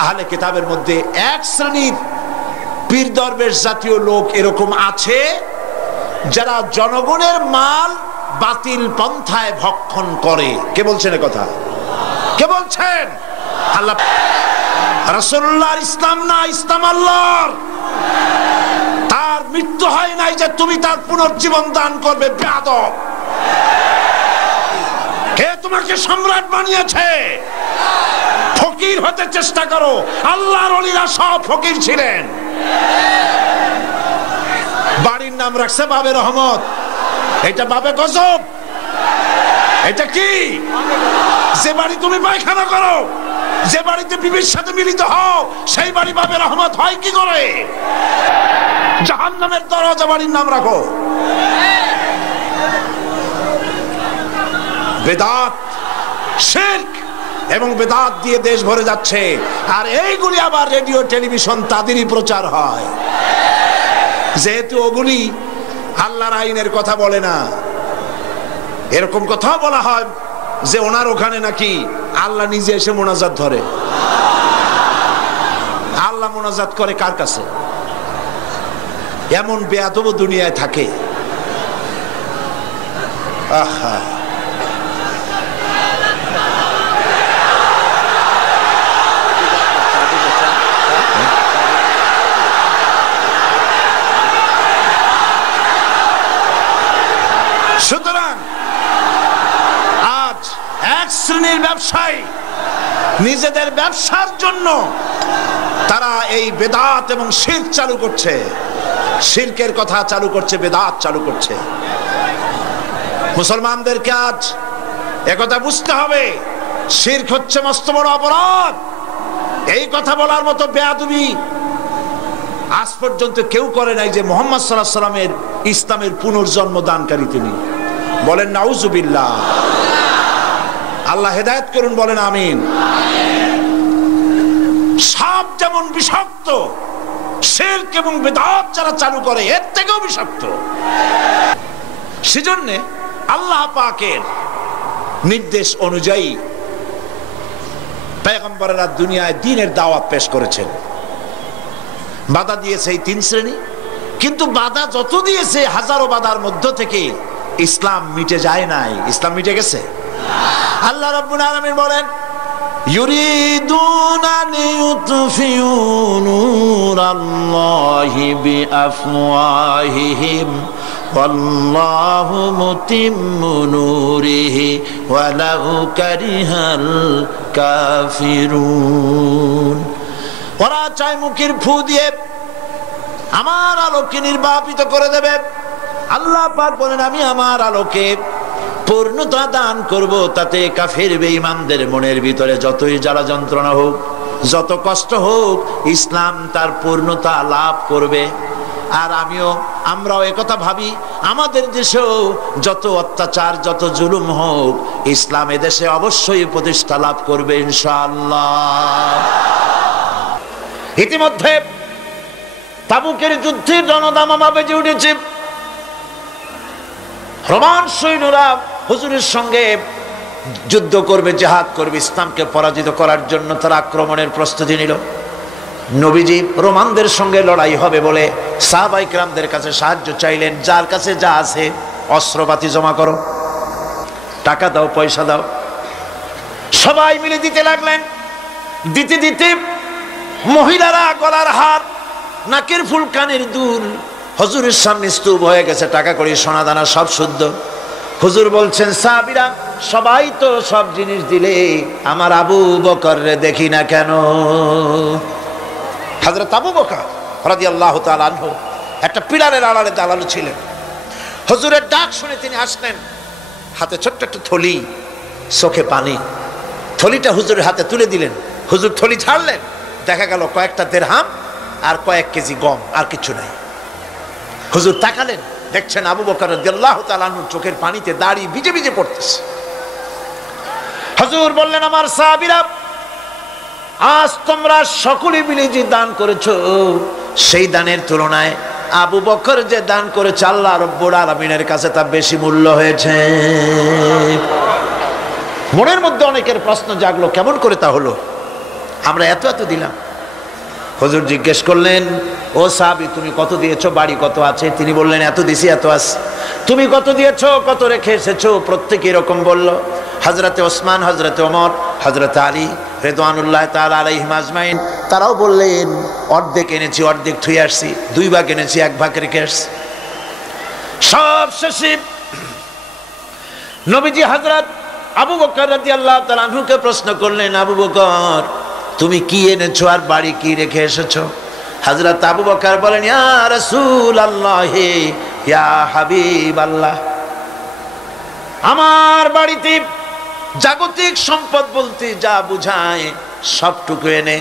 আহলে কিতাবের মধ্যে এক শ্রেণীর পীর দরবেশ জাতীয় লোক এরকম আছে, যারা জনগণের মাল বাতিল পন্থায় ভক্ষণ করে। কে বলছেন এ কথা? কে বলছেন? আল্লাহ। রাসূলুল্লাহর ইসলাম না, ইসলাম আল্লাহর। তার মৃত্যু হয় নাই যে তুমি তার পুনর্জীবন দান করবে, বেয়াদব। কে তোমাকে সম্রাট বানিয়েছে? ফকির হতে চেষ্টা করো, আল্লাহর ওলিরা সব ফকির ছিলেন। বাড়ির নাম রাখছে বাবে রহমত, এটা বাবে গজব। এটা কি? যে বাড়ি তুমি পায়খানা করো, যে বাড়িতে বিবির সাথে মিলিত হও, সেই বাড়ি বাবে রহমত হয় কি করে? জাহান্নামের দরজা বাড়ির নাম রাখো। বেদাত, শিরক এবং বেদাত দিয়ে দেশ ভরে যাচ্ছে, আর এইগুলি আবার রেডিও টেলিভিশন তাদেরই প্রচার হয়। যেহেতু ওগুলি আল্লাহর আইনের কথা বলে না, এরকম কথা বলা হয় যে ওনার ওখানে নাকি আল্লাহ নিজে এসে মোনাজাত ধরে। আল্লাহ মোনাজাত করে কার কাছে? এমন বেয়াদব দুনিয়ায় থাকে। আহা, সুতরাং আজ এক শ্রেণীর ব্যবসায়ী নিজেদের ব্যবসার জন্য তারা এই বেদাত এবং শিরক চালু করছে, শিরকের কথা চালু করছে, বেদাত চালু করছে। মুসলমানদেরকে আজ একথা বুঝতে হবে, শিরক হচ্ছে মস্ত বড় অপরাধ। এই কথা বলার মতো বেয়াদবি আজ পর্যন্ত কেউ করে নাই যে মুহাম্মদ সাল্লাল্লাহু আলাইহি ওয়াসাল্লামের ইসলামের পুনর্জন্ম দানকারী তিনি। বলেন নাউজুবিল্লাহ। আল্লাহ হেদায়েত করুন, বলেন আমিন। সাপ যেমন বিষাক্ত, শিরক এবং বিদআত যারা চালু করে এর থেকেও বিষাক্ত। সেজন্য আল্লাহ পাকের নির্দেশ অনুযায়ী পয়গম্বরেরা দুনিয়ায় দ্বীনের দাওয়াত পেশ করেছেন। বাধা দিয়েছে এই তিন শ্রেণী, কিন্তু বাধা যত দিয়েছে হাজারো বাধার মধ্য থেকে ইসলাম মিটে যায় নাই। ইসলাম মিটে গেছে? আল্লাহ রাব্বুল আলামিন বলেন, ইউরিদুনা লিইউতফিউ নূরাল্লাহি বিআফওয়াহিহিম ওয়াল্লাহু মুতিম্মু নূরিহি ওয়ালাউ কারিহাল কাফিরুন। ওরা চায় মুখের ফু দিয়ে আমার আলোকে নির্বাপিত করে দেবে। আল্লাহ পাক বলেন, আমি আমার আলোকে পূর্ণতা দান করব, তাতে কাফের বেঈমানদের মনের ভিতরে যতই জ্বালা যন্ত্রণা হোক, যত কষ্ট হোক, ইসলাম তার পূর্ণতা লাভ করবে। আর আমরাও একথা ভাবি, আমাদের দেশেও যত অত্যাচার, যত জুলুম হোক, ইসলাম এদেশে অবশ্যই প্রতিষ্ঠা লাভ করবে ইনশাআল্লাহ। ইতিমধ্যে তাবুকের যুদ্ধের রণদামামা বেজে উঠেছে। রোমান সৈন্যরা হুজুরের সঙ্গে যুদ্ধ করবে, জিহাদ করবে, ইসলামকে পরাজিত করার জন্য তারা আক্রমণের প্রস্তুতি নিল। নবীজি রোমানদের সঙ্গে লড়াই হবে বলে সাহাবায়ে কেরামদের কাছে সাহায্য চাইলেন। যার কাছে যা আছে অস্ত্রপাতি জমা করো, টাকা দাও, পয়সা দাও। সবাই মিলে দিতে লাগলেন। দিতে দিতে মহিলারা গলার হার, নাকের ফুল, কানের দুল হুজুরের সামনে স্তূপ হয়ে গেছে। টাকা কড়ি, সোনা দানা সব শুদ্ধ। হুজুর বলছেন, সাহাবীরা সবাই তো সব জিনিস দিলে, আমার আবু বকর রে দেখি না কেন? হযরত আবু বকর রাদিয়াল্লাহু তাআলা আনহু একটা পিলারের আড়ালে দাঁড়ানো ছিলেন। হুজুরের ডাক শুনে তিনি আসলেন, হাতে ছোট্ট একটা থলি, চোখে পানি। থলিটা হুজুরের হাতে তুলে দিলেন। হুজুর থলি ছাড়লেন, দেখা গেল কয়েকটা দিরহাম আর কয়েক কেজি গম, আর কিছু নাই। হুজুর তাকালেন, দেখছেন আবু বকর রাদিয়াল্লাহু তাআলা আনহুর চোখের পানিতে দাড়ি ভিজে ভিজে পড়তেছে। হুজুর বললেন, আমার সাহাবীরা, আজ তোমরা সকলে মিলে যে দান করেছো, সেই দানের তুলনায় আবু বকর যে দান করেছে আল্লাহ রাব্বুল আলামিনের কাছে তা বেশি মূল্য হয়েছে। মনের মধ্যে অনেকের প্রশ্ন জাগলো, কেমন করে তা হলো? আমরা এত এত দিলাম। হুজুর জিজ্ঞেস করলেন, ও সাহাবী, তুমি কত দিয়েছো? বাড়ি কত আছে? তিনি বললেন, এত দিছি, এত আছে। তুমি কত দিয়েছো? কত রেখে এসেছো? প্রত্যেকে এরকম বলল। হযরতে ওসমান, হযরতে ওমর, হযরতে আলী রিদওয়ানুল্লাহ তাআলা আলাইহিম আজমাইন, তারাও বললেন, অর্ধেক এনেছি, অর্ধেক থুয়ে আসছি, 2 ভাগ এনেছি, 1 ভাগ রেখে আসছি। সব শেষে নবীজি হযরত আবু বকর রাদিয়াল্লাহু তাআলা আনহুকে প্রশ্ন করলেন, আবু বকর, তুমি কি এনেছো আর বাড়ি কি রেখে এসেছো? হযরত আবু বকর বলেন, ইয়া রাসূলুল্লাহ, ইয়া হাবিবাল্লাহ, আমার বাড়িতে জাগতিক সম্পদ বলতে যা বুঝায় সবটুকু এনে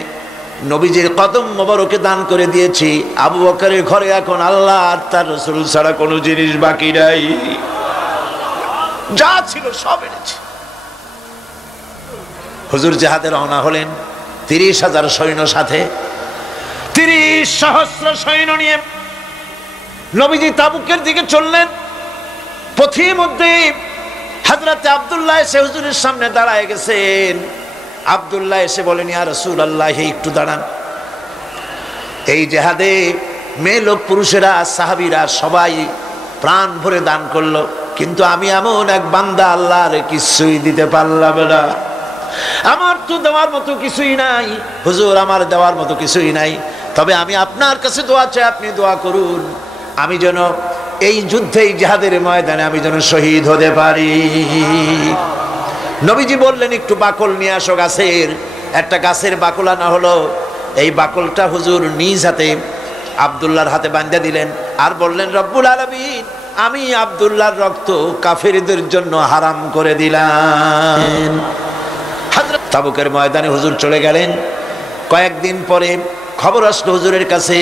নবীজির কদম মোবারকে দান করে দিয়েছি। আবু বকরের ঘরে এখন আল্লাহ আর তার রাসূল ছাড়া কোনো জিনিস বাকি নাই। যা ছিল সব এনেছি। হুজুর জিহাদে রওনা হলেন 30,000 সৈন্য সাথে, 30,000 সৈন্য নিয়ে নবীজি তাবুকের দিকে চললেন। পথের মধ্যে হযরতে আব্দুল্লাহ এসে হুজুরের সামনে দাঁড়ায় গেছেন। আব্দুল্লাহ এসে বলেন, ইয়া রাসূলুল্লাহ, একটু দাঁড়ান। এই জিহাদে মেয়ে লোক, পুরুষেরা, সাহাবীরা সবাই প্রাণ ভরে দান করলো, কিন্তু আমি এমন এক বান্দা, আল্লাহর কিছুই দিতে পারলাম না। আমার তো দেওয়ার মতো কিছুই নাই হুজুর, আমার দেওয়ার মতো কিছুই নাই। তবে আমি আপনার কাছে দোয়া চাই, আপনি দোয়া করুন, আমি যেন এই যুদ্ধে, এই জিহাদের ময়দানে আমি যেন শহীদ হতে পারি। নবীজি বললেন, একটু বাকল নিয়ে আসো গাছের। একটা গাছের বাকল আনা হলো। এই বাকলটা হুজুর নিজ হাতে আব্দুল্লাহর হাতে বাঁধা দিলেন, আর বললেন, রব্বুল আলামিন, আমি আব্দুল্লাহর রক্ত কাফেরদের জন্য হারাম করে দিলাম। হযরত তাবুকের ময়দানে হুজুর চলে গেলেন। কয়েকদিন পরে খবর আসলো হুজুরের কাছে,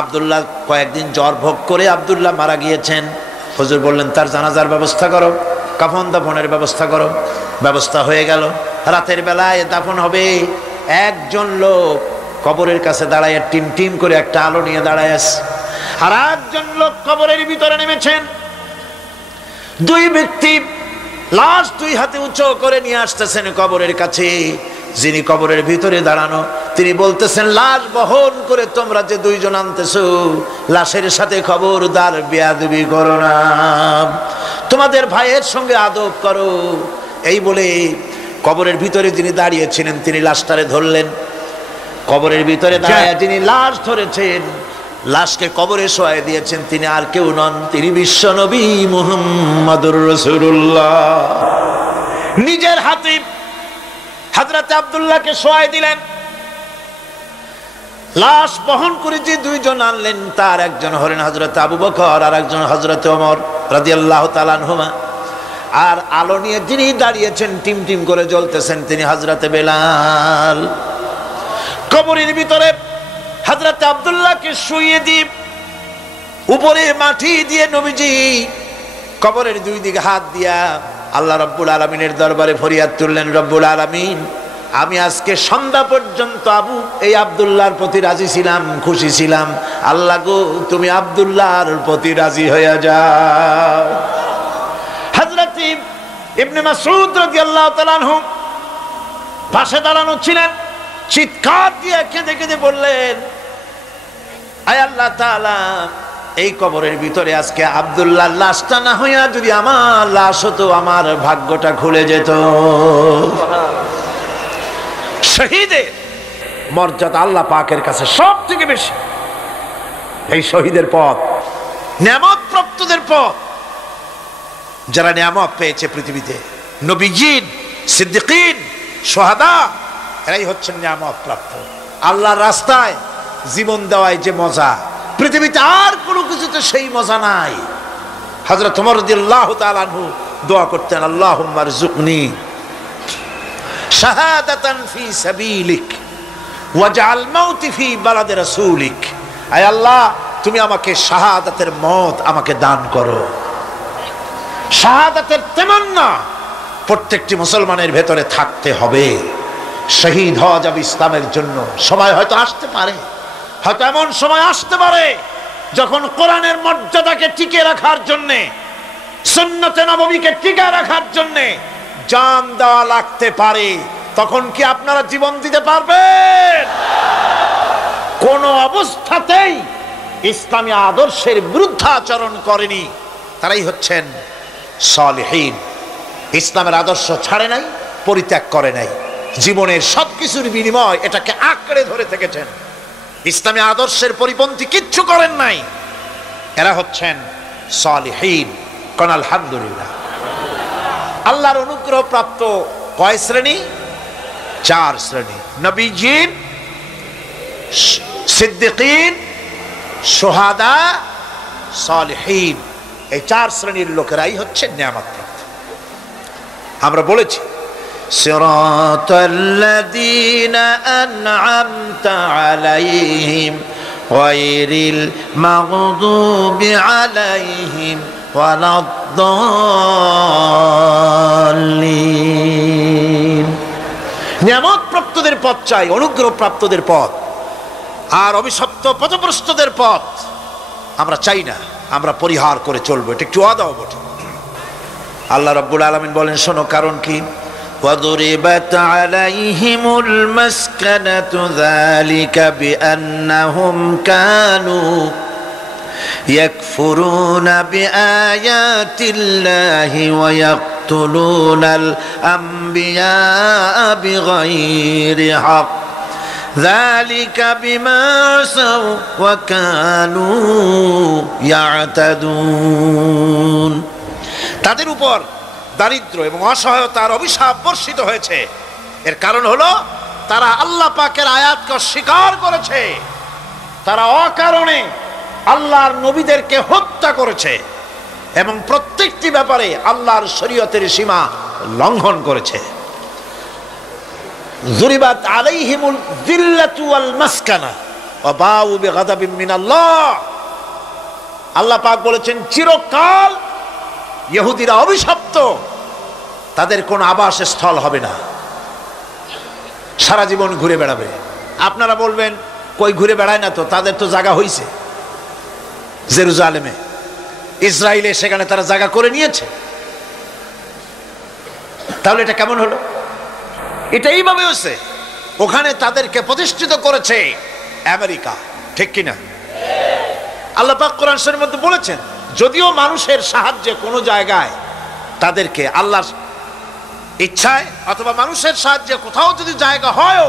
আব্দুল্লাহ কয়েকদিন জ্বর ভোগ করে আব্দুল্লাহ মারা গিয়েছেন। হুজুর বললেন, তার জানাজার ব্যবস্থা করো, কাফন দাফনের ব্যবস্থা করো। ব্যবস্থা হয়ে গেল। রাতের বেলায় দাফন হবে। একজন লোক কবরের কাছে দাঁড়ায় টিম টিম করে একটা আলো নিয়ে দাঁড়ায় আছে, আর একজন লোক কবরের ভিতরে নেমেছেন। 2 ব্যক্তি লাশ দুই হাতে উঁচু করে নিয়ে আসতেছেন কবরের কাছে। যিনি কবরের ভিতরে দাঁড়ানো তিনি বলতেছেন, লাশ বহন করে তোমরা যে দুইজন আনতেছো, লাশের সাথে খবরদার বেয়াদবি করো না, তোমাদের ভাইয়ের সঙ্গে আদব করো। এই বলে কবরের ভিতরে যিনি দাঁড়িয়েছিলেন তিনি লাশটারে ধরলেন। কবরের ভিতরে দাঁড়িয়ে যিনি লাশ ধরেছেন, লাশকে কবরে শোয়াই দিয়েছেন, তিনি আর কেউ নন, তিনি বিশ্ব নবী মুহাম্মদুর রাসূলুল্লাহ। নিজের হাতে হযরত আব্দুল্লাহকে শোয়াই দিলেন। লাশ বহন করে যে দুইজন আনলেন, তার একজন হলেন হযরত আবু বকর আর একজন হযরত ওমর রাদিয়াল্লাহু তাআলা আনহুমা। আর আলো নিয়ে যিনি দাঁড়িয়েছেন টিম টিম করে জ্বলতেছেন, তিনি হযরত বেলাল। কবরের ভিতরে হযরত আব্দুল্লাহকে শুইয়ে দিয়ে উপরে মাটি দিয়ে নবীজি কবরের দুই দিকে হাত দিয়া আল্লাহ রাব্বুল আলামিনের দরবারে ফরিয়াদ তুললেন, রব্বুল আলামিন, আমি আজকে সন্ধ্যা পর্যন্ত এই আব্দুল্লাহর প্রতি রাজি ছিলাম, খুশি ছিলাম, আল্লাহ গো তুমি আব্দুল্লাহর প্রতি রাজি হয়ে যাও। হযরত ইবনে মাসউদ রাদিয়াল্লাহু তাআলা আনহু পাশে দাঁড়ানো ছিলেন, চিৎকার দিয়ে কেঁদে কেঁদে বললেন, আয় আল্লাহ তাআলা, এই কবরের ভিতরে আজকে আব্দুল্লাহর লাশটা না হইয়া যদি আমার লাশ হতো, আমার ভাগ্যটা খুলে যেত। শহীদের মর্যাদা আল্লাহ পাকের কাছে সব থেকে বেশি। এই শহীদের পথ নিয়ামত প্রাপ্তদের পথ। যারা নিয়ামত পেয়েছে পৃথিবীতে, নবীজিন, সিদ্দিকিন, শুহাদা, এরাই হচ্ছেন নিয়ামত প্রাপ্ত। আল্লাহর রাস্তায় জীবন দেওয়ায় যে মজা, পৃথিবীতে আর কোনো কিছুতে সেই মজা নাই। হযরত ওমর রাদিয়াল্লাহু তাআলা আনহু দোয়া করতেন, আল্লাহুম্মা রযুকনি শাহাদাতান ফি সাবিলিক ওয়াজআল মাউতি ফি বালাদি রাসূলিক। আয় আল্লাহ, তুমি আমাকে শাহাদাতের মত আমাকে দান করো। শাহাদাতের তামান্না প্রত্যেকটি মুসলমানের ভেতরে থাকতে হবে। শহীদ হওয়া যাবে ইসলামের জন্য। সময় হয়তো আসতে পারে, হয়তো এমন সময় আসতে পারে যখন কোরআনের মর্যাদাকে টিকে রাখার জন্য, সুন্নতে নববীকে টিকে রাখার জন্য জান দেওয়া লাগতে পারে। তখন কি আপনারা জীবন দিতে পারবেন? কোন অবস্থাতেই ইসলামী আদর্শের বিরুদ্ধাচরণ করেনি, তারাই হচ্ছেন সালেহীন। ইসলামের আদর্শ ছাড়ে নাই, পরিত্যাগ করে নাই, জীবনের সবকিছুর বিনিময় এটাকে আঁকড়ে ধরে থেকেছেন। ইসলামী আদর্শের পরিপন্থী কিচ্ছু করেন নাই। এরা হচ্ছেন সালেহীন। কোন আলহামদুলিল্লাহ। আল্লাহর অনুগ্রহ প্রাপ্ত কয় শ্রেণী? 4 শ্রেণী। নবীজিন, সিদ্দিকিন, শুহাদা, সালেহীন। এই 4 শ্রেণীর লোকেরাই হচ্ছে নিয়ামত প্রাপ্ত। আমরা বলেছি, সিরাতাল্লাযীনা আন'আমতা আলাইহিম গায়রিল মাগদুবি আলাইহিম ওয়ালাদ-দাল্লিন। নিয়ামত প্রাপ্তদের পথ চাই, অনুগ্রহ প্রাপ্তদের পথ। আর অভিশপ্ত পথভ্রষ্টদের পথ আমরা চাই না, আমরা পরিহার করে চলবো। এটা একটু ওয়াদাও বটে। আল্লাহ রাব্বুল আলামিন বলেন, শোনো কারণ কি? وَضُرِبَتْ عَلَيْهِمُ الْمَسْكَنَةُ ذَلِكَ بِأَنَّهُمْ كَانُوا يَكْفُرُونَ بِآيَاتِ اللَّهِ وَيَقْتُلُونَ الْأَنْبِيَاءَ بِغَيْرِ حَقٍّ ذَلِكَ بِمَا عَصَوْا وَكَانُوا يَعْتَدُونَ। তাদের উপর দারিদ্র এবং অসহায়তার অভিশাপ বর্ষিত হয়েছে। এর কারণ হলো তারা আল্লাহ পাকের আয়াতকে অস্বীকার করেছে, তারা অকারণে আল্লাহর নবীদেরকে হত্যা করেছে এবং প্রত্যেকটি ব্যাপারে আল্লাহর শরীয়তের সীমা লঙ্ঘন করেছে। যুরিবাত আলাইহিমুল যিল্লাতু ওয়াল মাসকানা ওয়া বাউ বিগাদাবিন মিনাল্লাহ। আল্লাহ পাক বলেছেন, চিরকাল ইহুদিরা অভিশপ্ত, তাদের কোনো আবাসস্থল হবে না, সারা জীবন ঘুরে বেড়াবে। আপনারা বলবেন, কই ঘুরে বেড়ায় না তো, তাদের তো জায়গা হইছে জেরুজালেমে, ইসরায়েলে, সেখানে তারা জায়গা করে নিয়েছে। তাহলে এটা কেমন হলো? এটা এইভাবে হচ্ছে, ওখানে তাদেরকে প্রতিষ্ঠিত করেছে আমেরিকা, ঠিক কিনা? আল্লাহ পাক কোরআন শরীফের মধ্যে বলেছেন, যদিও মানুষের সাহায্যে কোনো জায়গায় তাদেরকে আল্লাহর ইচ্ছায় অথবা মানুষের সাহায্যে কোথাও যদি জায়গা হয়,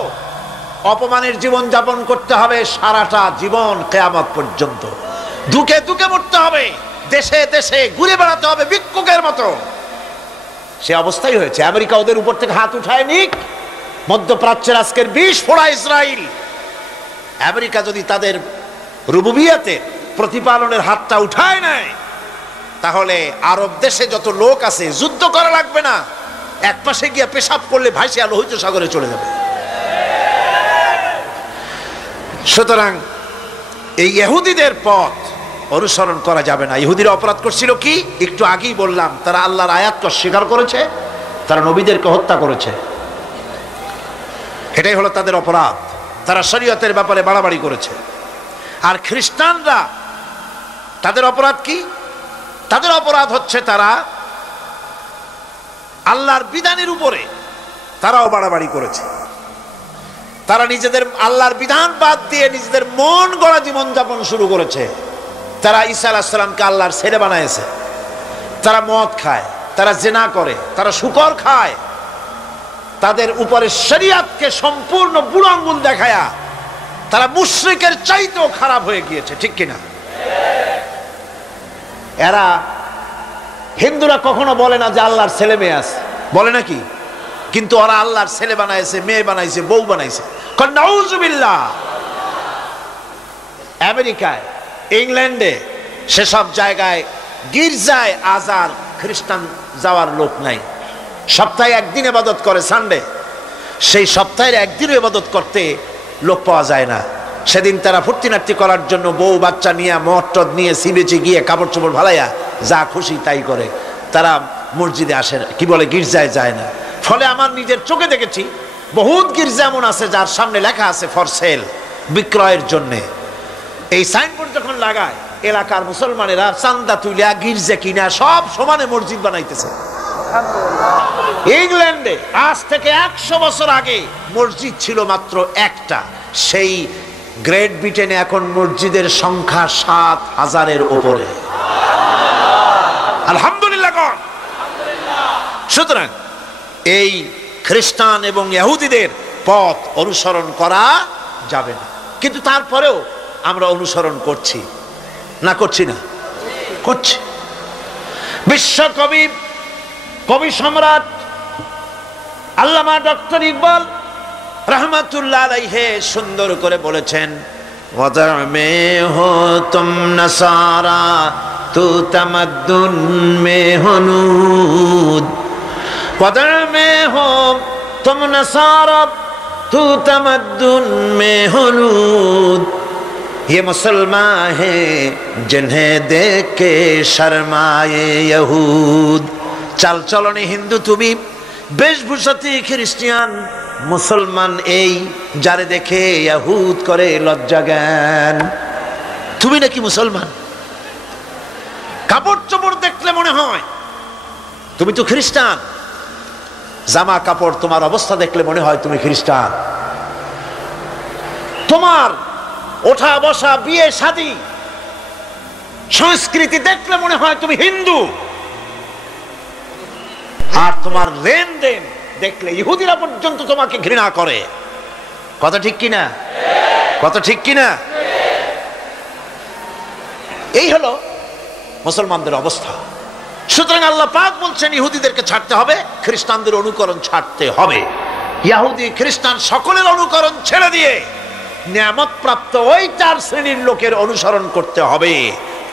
অপমানের জীবন যাপন করতে হবে সারাটা জীবন, কিয়ামত পর্যন্ত দুঃখে দুঃখে মরতে হবে, দেশে দেশে ঘুরে বেড়াতে হবে ভিক্ষুকের মতো। সে অবস্থাই হয়েছে। আমেরিকা ওদের উপর থেকে হাত উঠায় নিক, মধ্যপ্রাচ্যের আজকের 20 ফোড়া ইসরায়েল, আমেরিকা যদি তাদের রুবুবিয়াতে প্রতিপালনের হাতটা উঠায় নেয়, তাহলে আরব দেশে যত লোক আছে যুদ্ধ করা লাগবে না, এক পাশে গিয়ে পেশাব করলে ভাইসে লোহিত সাগরে চলে যাবে। সুতরাং এই ইহুদিদের পথ অনুসরণ করা যাবে না। ইহুদিরা অপরাধ করছিল কি? একটু আগেই বললাম, তারা আল্লাহর আয়াতকে অস্বীকার করেছে, তারা নবীদেরকে হত্যা করেছে, এটাই হলো তাদের অপরাধ। তারা শরীয়তের ব্যাপারে বাড়াবাড়ি করেছে। আর খ্রিস্টানরা, তাদের অপরাধ কি? তাদের অপরাধ হচ্ছে তারা আল্লাহর বিধানের উপরে তারাও বাড়াবাড়ি করেছে। তারা নিজেদের আল্লাহর বিধান বাদ দিয়ে নিজেদের মন গড়া জীবন যাপন শুরু করেছে। তারা ঈসা আলাইহিস সালামকে আল্লাহর ছেলে বানাইছে। তারা মদ খায়, তারা জিনা করে, তারা শুকর খায়, তাদের উপরে শরীয়তকে সম্পূর্ণ বুড়ো আঙ্গুল দেখায়া তারা মুশরিকের চাইতেও খারাপ হয়ে গিয়েছে, ঠিক কিনা? এরা হিন্দুরা কখনো বলে না যে আল্লাহর ছেলে মেয়ে আছে, বলে নাকি? কিন্তু ওরা আল্লাহর ছেলে বানাইছে, মেয়ে বানাইছে, বউ বানাইছে। নাউজুবিল্লাহ। আমেরিকায়, ইংল্যান্ডে, সেসব জায়গায় গির্জায় আজ আর খ্রিস্টান যাওয়ার লোক নাই। সপ্তাহে একদিন ইবাদত করে, সানডে। সেই সপ্তাহের একদিনও ইবাদত করতে লোক পাওয়া যায় না। সেদিন তারা ফুর্তি নাট্যি করার জন্য বউ বাচ্চা নিয়ে, মদ টদ নিয়ে, সিবেচে গিয়ে কাপড় চোপড় ভালাইয়া যা খুশি তাই করে। তারা মসজিদে আসে না, কি বলে, গির্জায় যায় না। ফলে আমার নিজের চোখে দেখেছি বহুত গির্জা এমন আছে যার সামনে লেখা আছে ফর সেল, বিক্রয়ের জন্যে। এই সাইনবোর্ড যখন লাগায়, এলাকার মুসলমানেরা চান্দা তুলিয়া গির্জা কিনা সব সমানে মসজিদ বানাইতেছে। ইংল্যান্ডে আজ থেকে 100 বছর আগে মসজিদ ছিল মাত্র একটা। সেই গ্রেট ব্রিটেনে এখন মসজিদের সংখ্যা 7000-এর উপরে। আলহামদুলিল্লাহ। সুতরাং এই খ্রিস্টান এবং ইহুদিদের পথ অনুসরণ করা যাবে না। কিন্তু তারপরেও আমরা অনুসরণ করছি না, করছি না? করছি। বিশ্বকবি, কবি সম্রাট আল্লামা ডক্টর ইকবাল রহমাতুল্লাহ আলাইহি সুন্দর করে বলেছেন, ওয়াদা মে হো তুম নসারা তু তামাদ্দুন মে হনুদ, ওয়াদা মে হো তুম নসারা তু তামাদ্দুন মে হনুদ, ये मुसलमान हैं जिन्हें देख के शर्माए यहूद। চাল চলনে হিন্দু তুমি, বেশভূষাতে খ্রিস্টান, মুসলমান এই যারে দেখে ইহুদ করে লজ্জা জ্ঞান। তুমি নাকি মুসলমান? কাপড় চোপড় দেখলে মনে হয় তুমি তো খ্রিস্টান, জামা কাপড় তোমার অবস্থা দেখলে মনে হয় তুমি খ্রিস্টান, তোমার ওঠা বসা, বিয়ে শাদী, সংস্কৃতি দেখলে মনে হয় তুমি হিন্দু, আর তোমার লেনদেন দেখলে ইহুদিরা পর্যন্ত তোমাকে ঘৃণা করে। কথা ঠিক কিনা? কথা ঠিক কিনা? এই হলো মুসলমানদের অবস্থা। সুতরাং আল্লাহ পাক বলছেন ইহুদিদেরকে ছাড়তে হবে, খ্রিস্টানদের অনুকরণ ছাড়তে হবে। ইহুদি খ্রিস্টান সকলের অনুকরণ ছেড়ে দিয়ে নিয়ামত প্রাপ্ত ওই 4 শ্রেণীর লোকের অনুসরণ করতে হবে,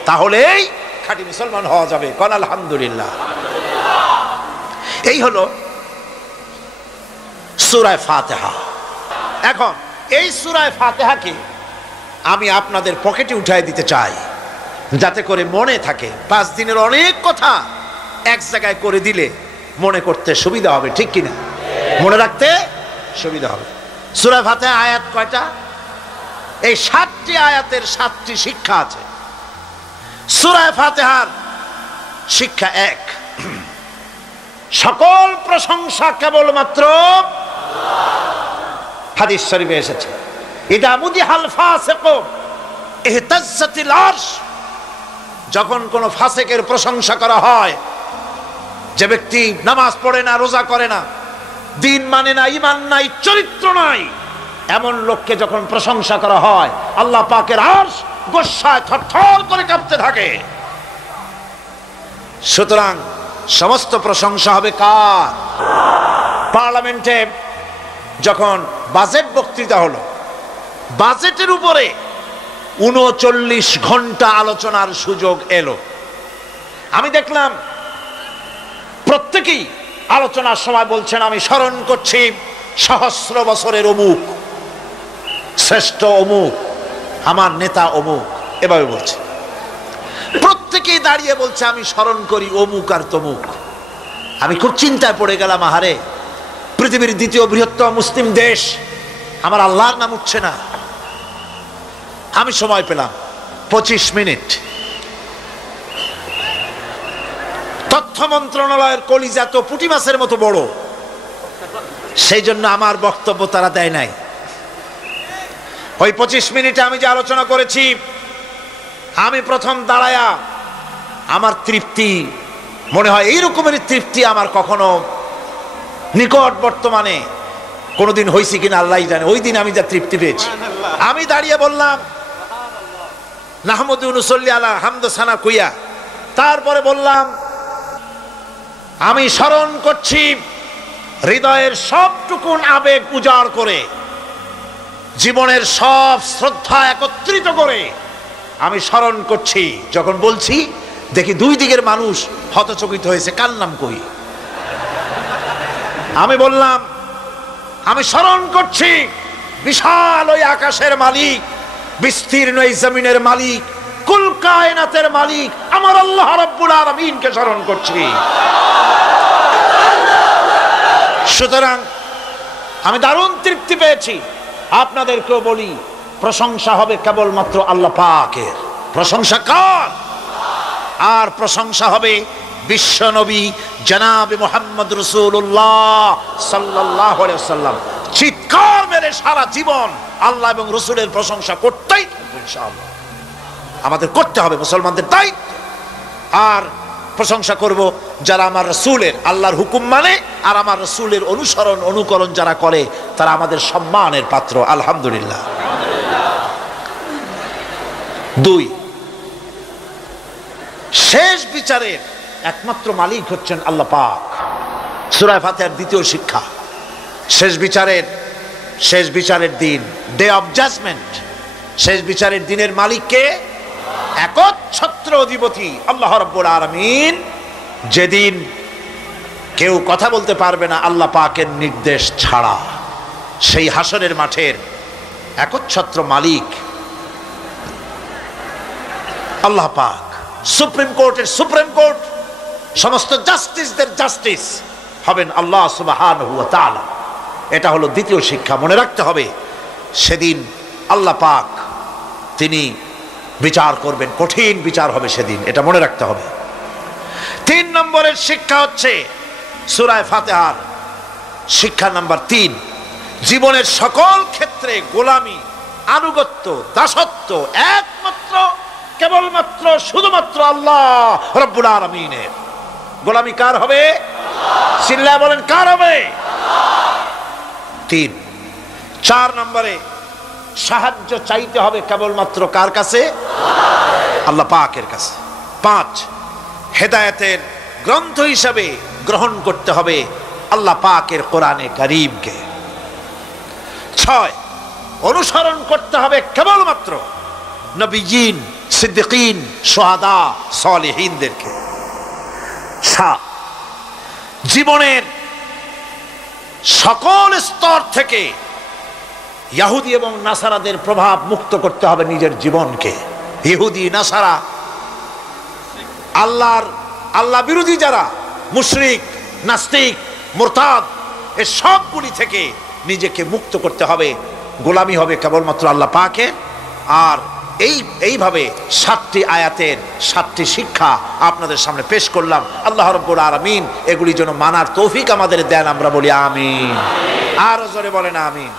তাহলেই খাঁটি মুসলমান হওয়া যাবে। কোন আলহামদুলিল্লাহ। এই হলো সূরা ফাতিহা। এখন এই সূরা ফাতিহাকে আমি আপনাদের পকেটে উঠায় দিতে চাই, যাতে করে মনে থাকে। 5 দিনের অনেক কথা এক জায়গায় করে দিলে মনে করতে সুবিধা হবে, ঠিক কিনা? মনে রাখতে সুবিধা হবে। সূরা ফাতিহা আয়াত কয়টা? এই 7টি আয়াতের 7টি শিক্ষা আছে। সূরা ফাতিহার শিক্ষা 1, সকল প্রশংসা কেবলমাত্র হাদিস শরীফে এসেছে, ইদা মুদিহাল ফাসিকু ইহতাজ্জাতিল আরশ, যখন কোন ফাসিকের প্রশংসা করা হয়, যে ব্যক্তি নামাজ পড়ে না, রোজা করে না, দিন মানে না, ঈমান নাই, চরিত্র নাই, এমন লোককে যখন প্রশংসা করা হয়, আল্লাহ পাকের আরশ গোসায় থরথর করে কাঁপতে থাকে। সুতরাং সমস্ত প্রশংসা হবে কার? পার্লামেন্টে যখন বাজেট বক্তৃতা হলো, বাজেটের উপরে ৩৯ ঘন্টা আলোচনার সুযোগ এলো। আমি দেখলাম প্রত্যেকেই আলোচনার সময় বলছেন, আমি স্মরণ করছি সহস্র বছরের অমুক, শ্রেষ্ঠ অমুক, আমার নেতা অমুক, এভাবে বলছে। প্রত্যেকেই দাঁড়িয়ে বলছে, আমি স্মরণ করি অমুক আর তমুক। আমি খুব চিন্তায় পড়ে গেলাম, আহারে, পৃথিবীর দ্বিতীয় বৃহত্তম মুসলিম দেশ, আমার আল্লাহর নাম উঠছে না। আমি সময় পেলাম 25 মিনিট। তথ্য মন্ত্রণালয়ের কলিজা তো পুঁটি মাছের মতো বড়, সেই জন্য আমার বক্তব্য তারা দেয় নাই। ওই 25 মিনিটে আমি যে আলোচনা করেছি, আমি প্রথম দাঁড়ায়া আমার তৃপ্তি, মনে হয় এই রকমের তৃপ্তি আমার কখনো নিকট বর্তমানে কোনোদিন হয়েছে কিনা আল্লাহ জানে। ওই দিন আমি যা তৃপ্তি পেয়েছি, আমি দাঁড়িয়ে বললাম নাহমাদু নুসাল্লি আলা হামদু সানা কুইয়া, তারপরে বললাম আমি স্মরণ করছি হৃদয়ের সবটুকুন আবেগ উজাড় করে, জীবনের সব শ্রদ্ধা একত্রিত করে আমি স্মরণ করছি। যখন বলছি দেখি দুই দিকের মানুষ হতচকিত হয়েছে, কার নাম কই? আমি বললাম আমি স্মরণ করছি বিশাল ওই আকাশের মালিক, বিস্তীর্ণ এই জমিনের মালিক, কুল কায়নাতের মালিক আমার আল্লাহ রাব্বুল আলামিনকে স্মরণ করছি। সুতরাং আমি দারুণ তৃপ্তি পেয়েছি। আপনাদেরকেও বলি, প্রশংসা হবে কেবলমাত্র আল্লাহ পাকের। প্রশংসা কার? আর প্রশংসা হবে বিশ্ব নবী জনাবে মুহাম্মদ রাসূলুল্লাহ সাল্লাল্লাহু আলাইহি ওয়াসাল্লাম। চিৎকার মেরে সারা জীবন আল্লাহ এবং রাসূলের প্রশংসা করতেই থাকবো ইনশাআল্লাহ। আমাদের করতে হবে, মুসলমানদের দায়িত্ব। আর প্রশংসা করব যারা আমার রাসূলের, আল্লাহর হুকুম মানে আর আমার রাসূলের অনুসরণ অনুকরণ যারা করে, তারা আমাদের সম্মানের পাত্র, আলহামদুলিল্লাহ। 2, শেষ বিচারের একমাত্র মালিক হচ্ছেন আল্লাহ পাক। সূরা ফাতিহার দ্বিতীয় শিক্ষা, শেষ বিচারের দিন, ডে অফ জাজমেন্ট, শেষ বিচারের দিনের মালিককে? একচ্ছত্র অধিপতি আল্লাহ রাব্বুল আলামিন। যেদিন কেউ কথা বলতে পারবে না আল্লাহ পাকের নির্দেশ ছাড়া, সেই হাসরের মাঠের একচ্ছত্র মালিক আল্লাহ পাক। সুপ্রিম কোর্টের সুপ্রিম কোর্ট, সমস্ত জাস্টিসদের জাস্টিস হবেন আল্লাহ সুবহানাহু ওয়া তাআলা। এটা হলো দ্বিতীয় শিক্ষা, মনে রাখতে হবে। সেদিন আল্লাহ পাক তিনি বিচার করবেন, কঠিন বিচার হবে সেদিন, এটা মনে রাখতে হবে। 3 নম্বরের শিক্ষা হচ্ছে সূরা ফাতিহার শিক্ষা নাম্বার 3, জীবনের সকল ক্ষেত্রে গোলামি, আনুগত্য, দাসত্ব একমাত্র কেবলমাত্র শুধুমাত্র আল্লাহ রাব্বুল আলামিনের। গোলামি কার হবে? চিল্লায় বলেন, কার হবে? 3। 4 নম্বরে সাহায্য চাইতে হবে কেবলমাত্র কার কাছে? আল্লাহ পাকের কাছে। 5, হেদায়েতের গ্রন্থ হিসাবে গ্রহণ করতে হবে আল্লাহ পাকের কোরআনে কারীমকে। 6, অনুসরণ করতে হবে কেবলমাত্র নবীজিন, সিদ্দিকিন, শুহাদা, সালেহিনদেরকে। 7, জীবনের সকল স্তর থেকে ইহুদি এবং নাসারাদের প্রভাব মুক্ত করতে হবে নিজের জীবনকে। ইহুদি, নাসারা, আল্লাহ বিরোধী যারা মুশরিক, নাস্তিক, মুরতাদ, এই সবগুলি থেকে নিজেকে মুক্ত করতে হবে। গোলামি হবে কেবলমাত্র আল্লাহ পাকের। আর এইভাবে 7টি আয়াতের 7টি শিক্ষা আপনাদের সামনে পেশ করলাম। আল্লাহ রাব্বুল আলামিন এগুলি যেন মানার তৌফিক আমাদের দেন, আমরা বলি আমিন। আরো জোরে বলেন আমিন।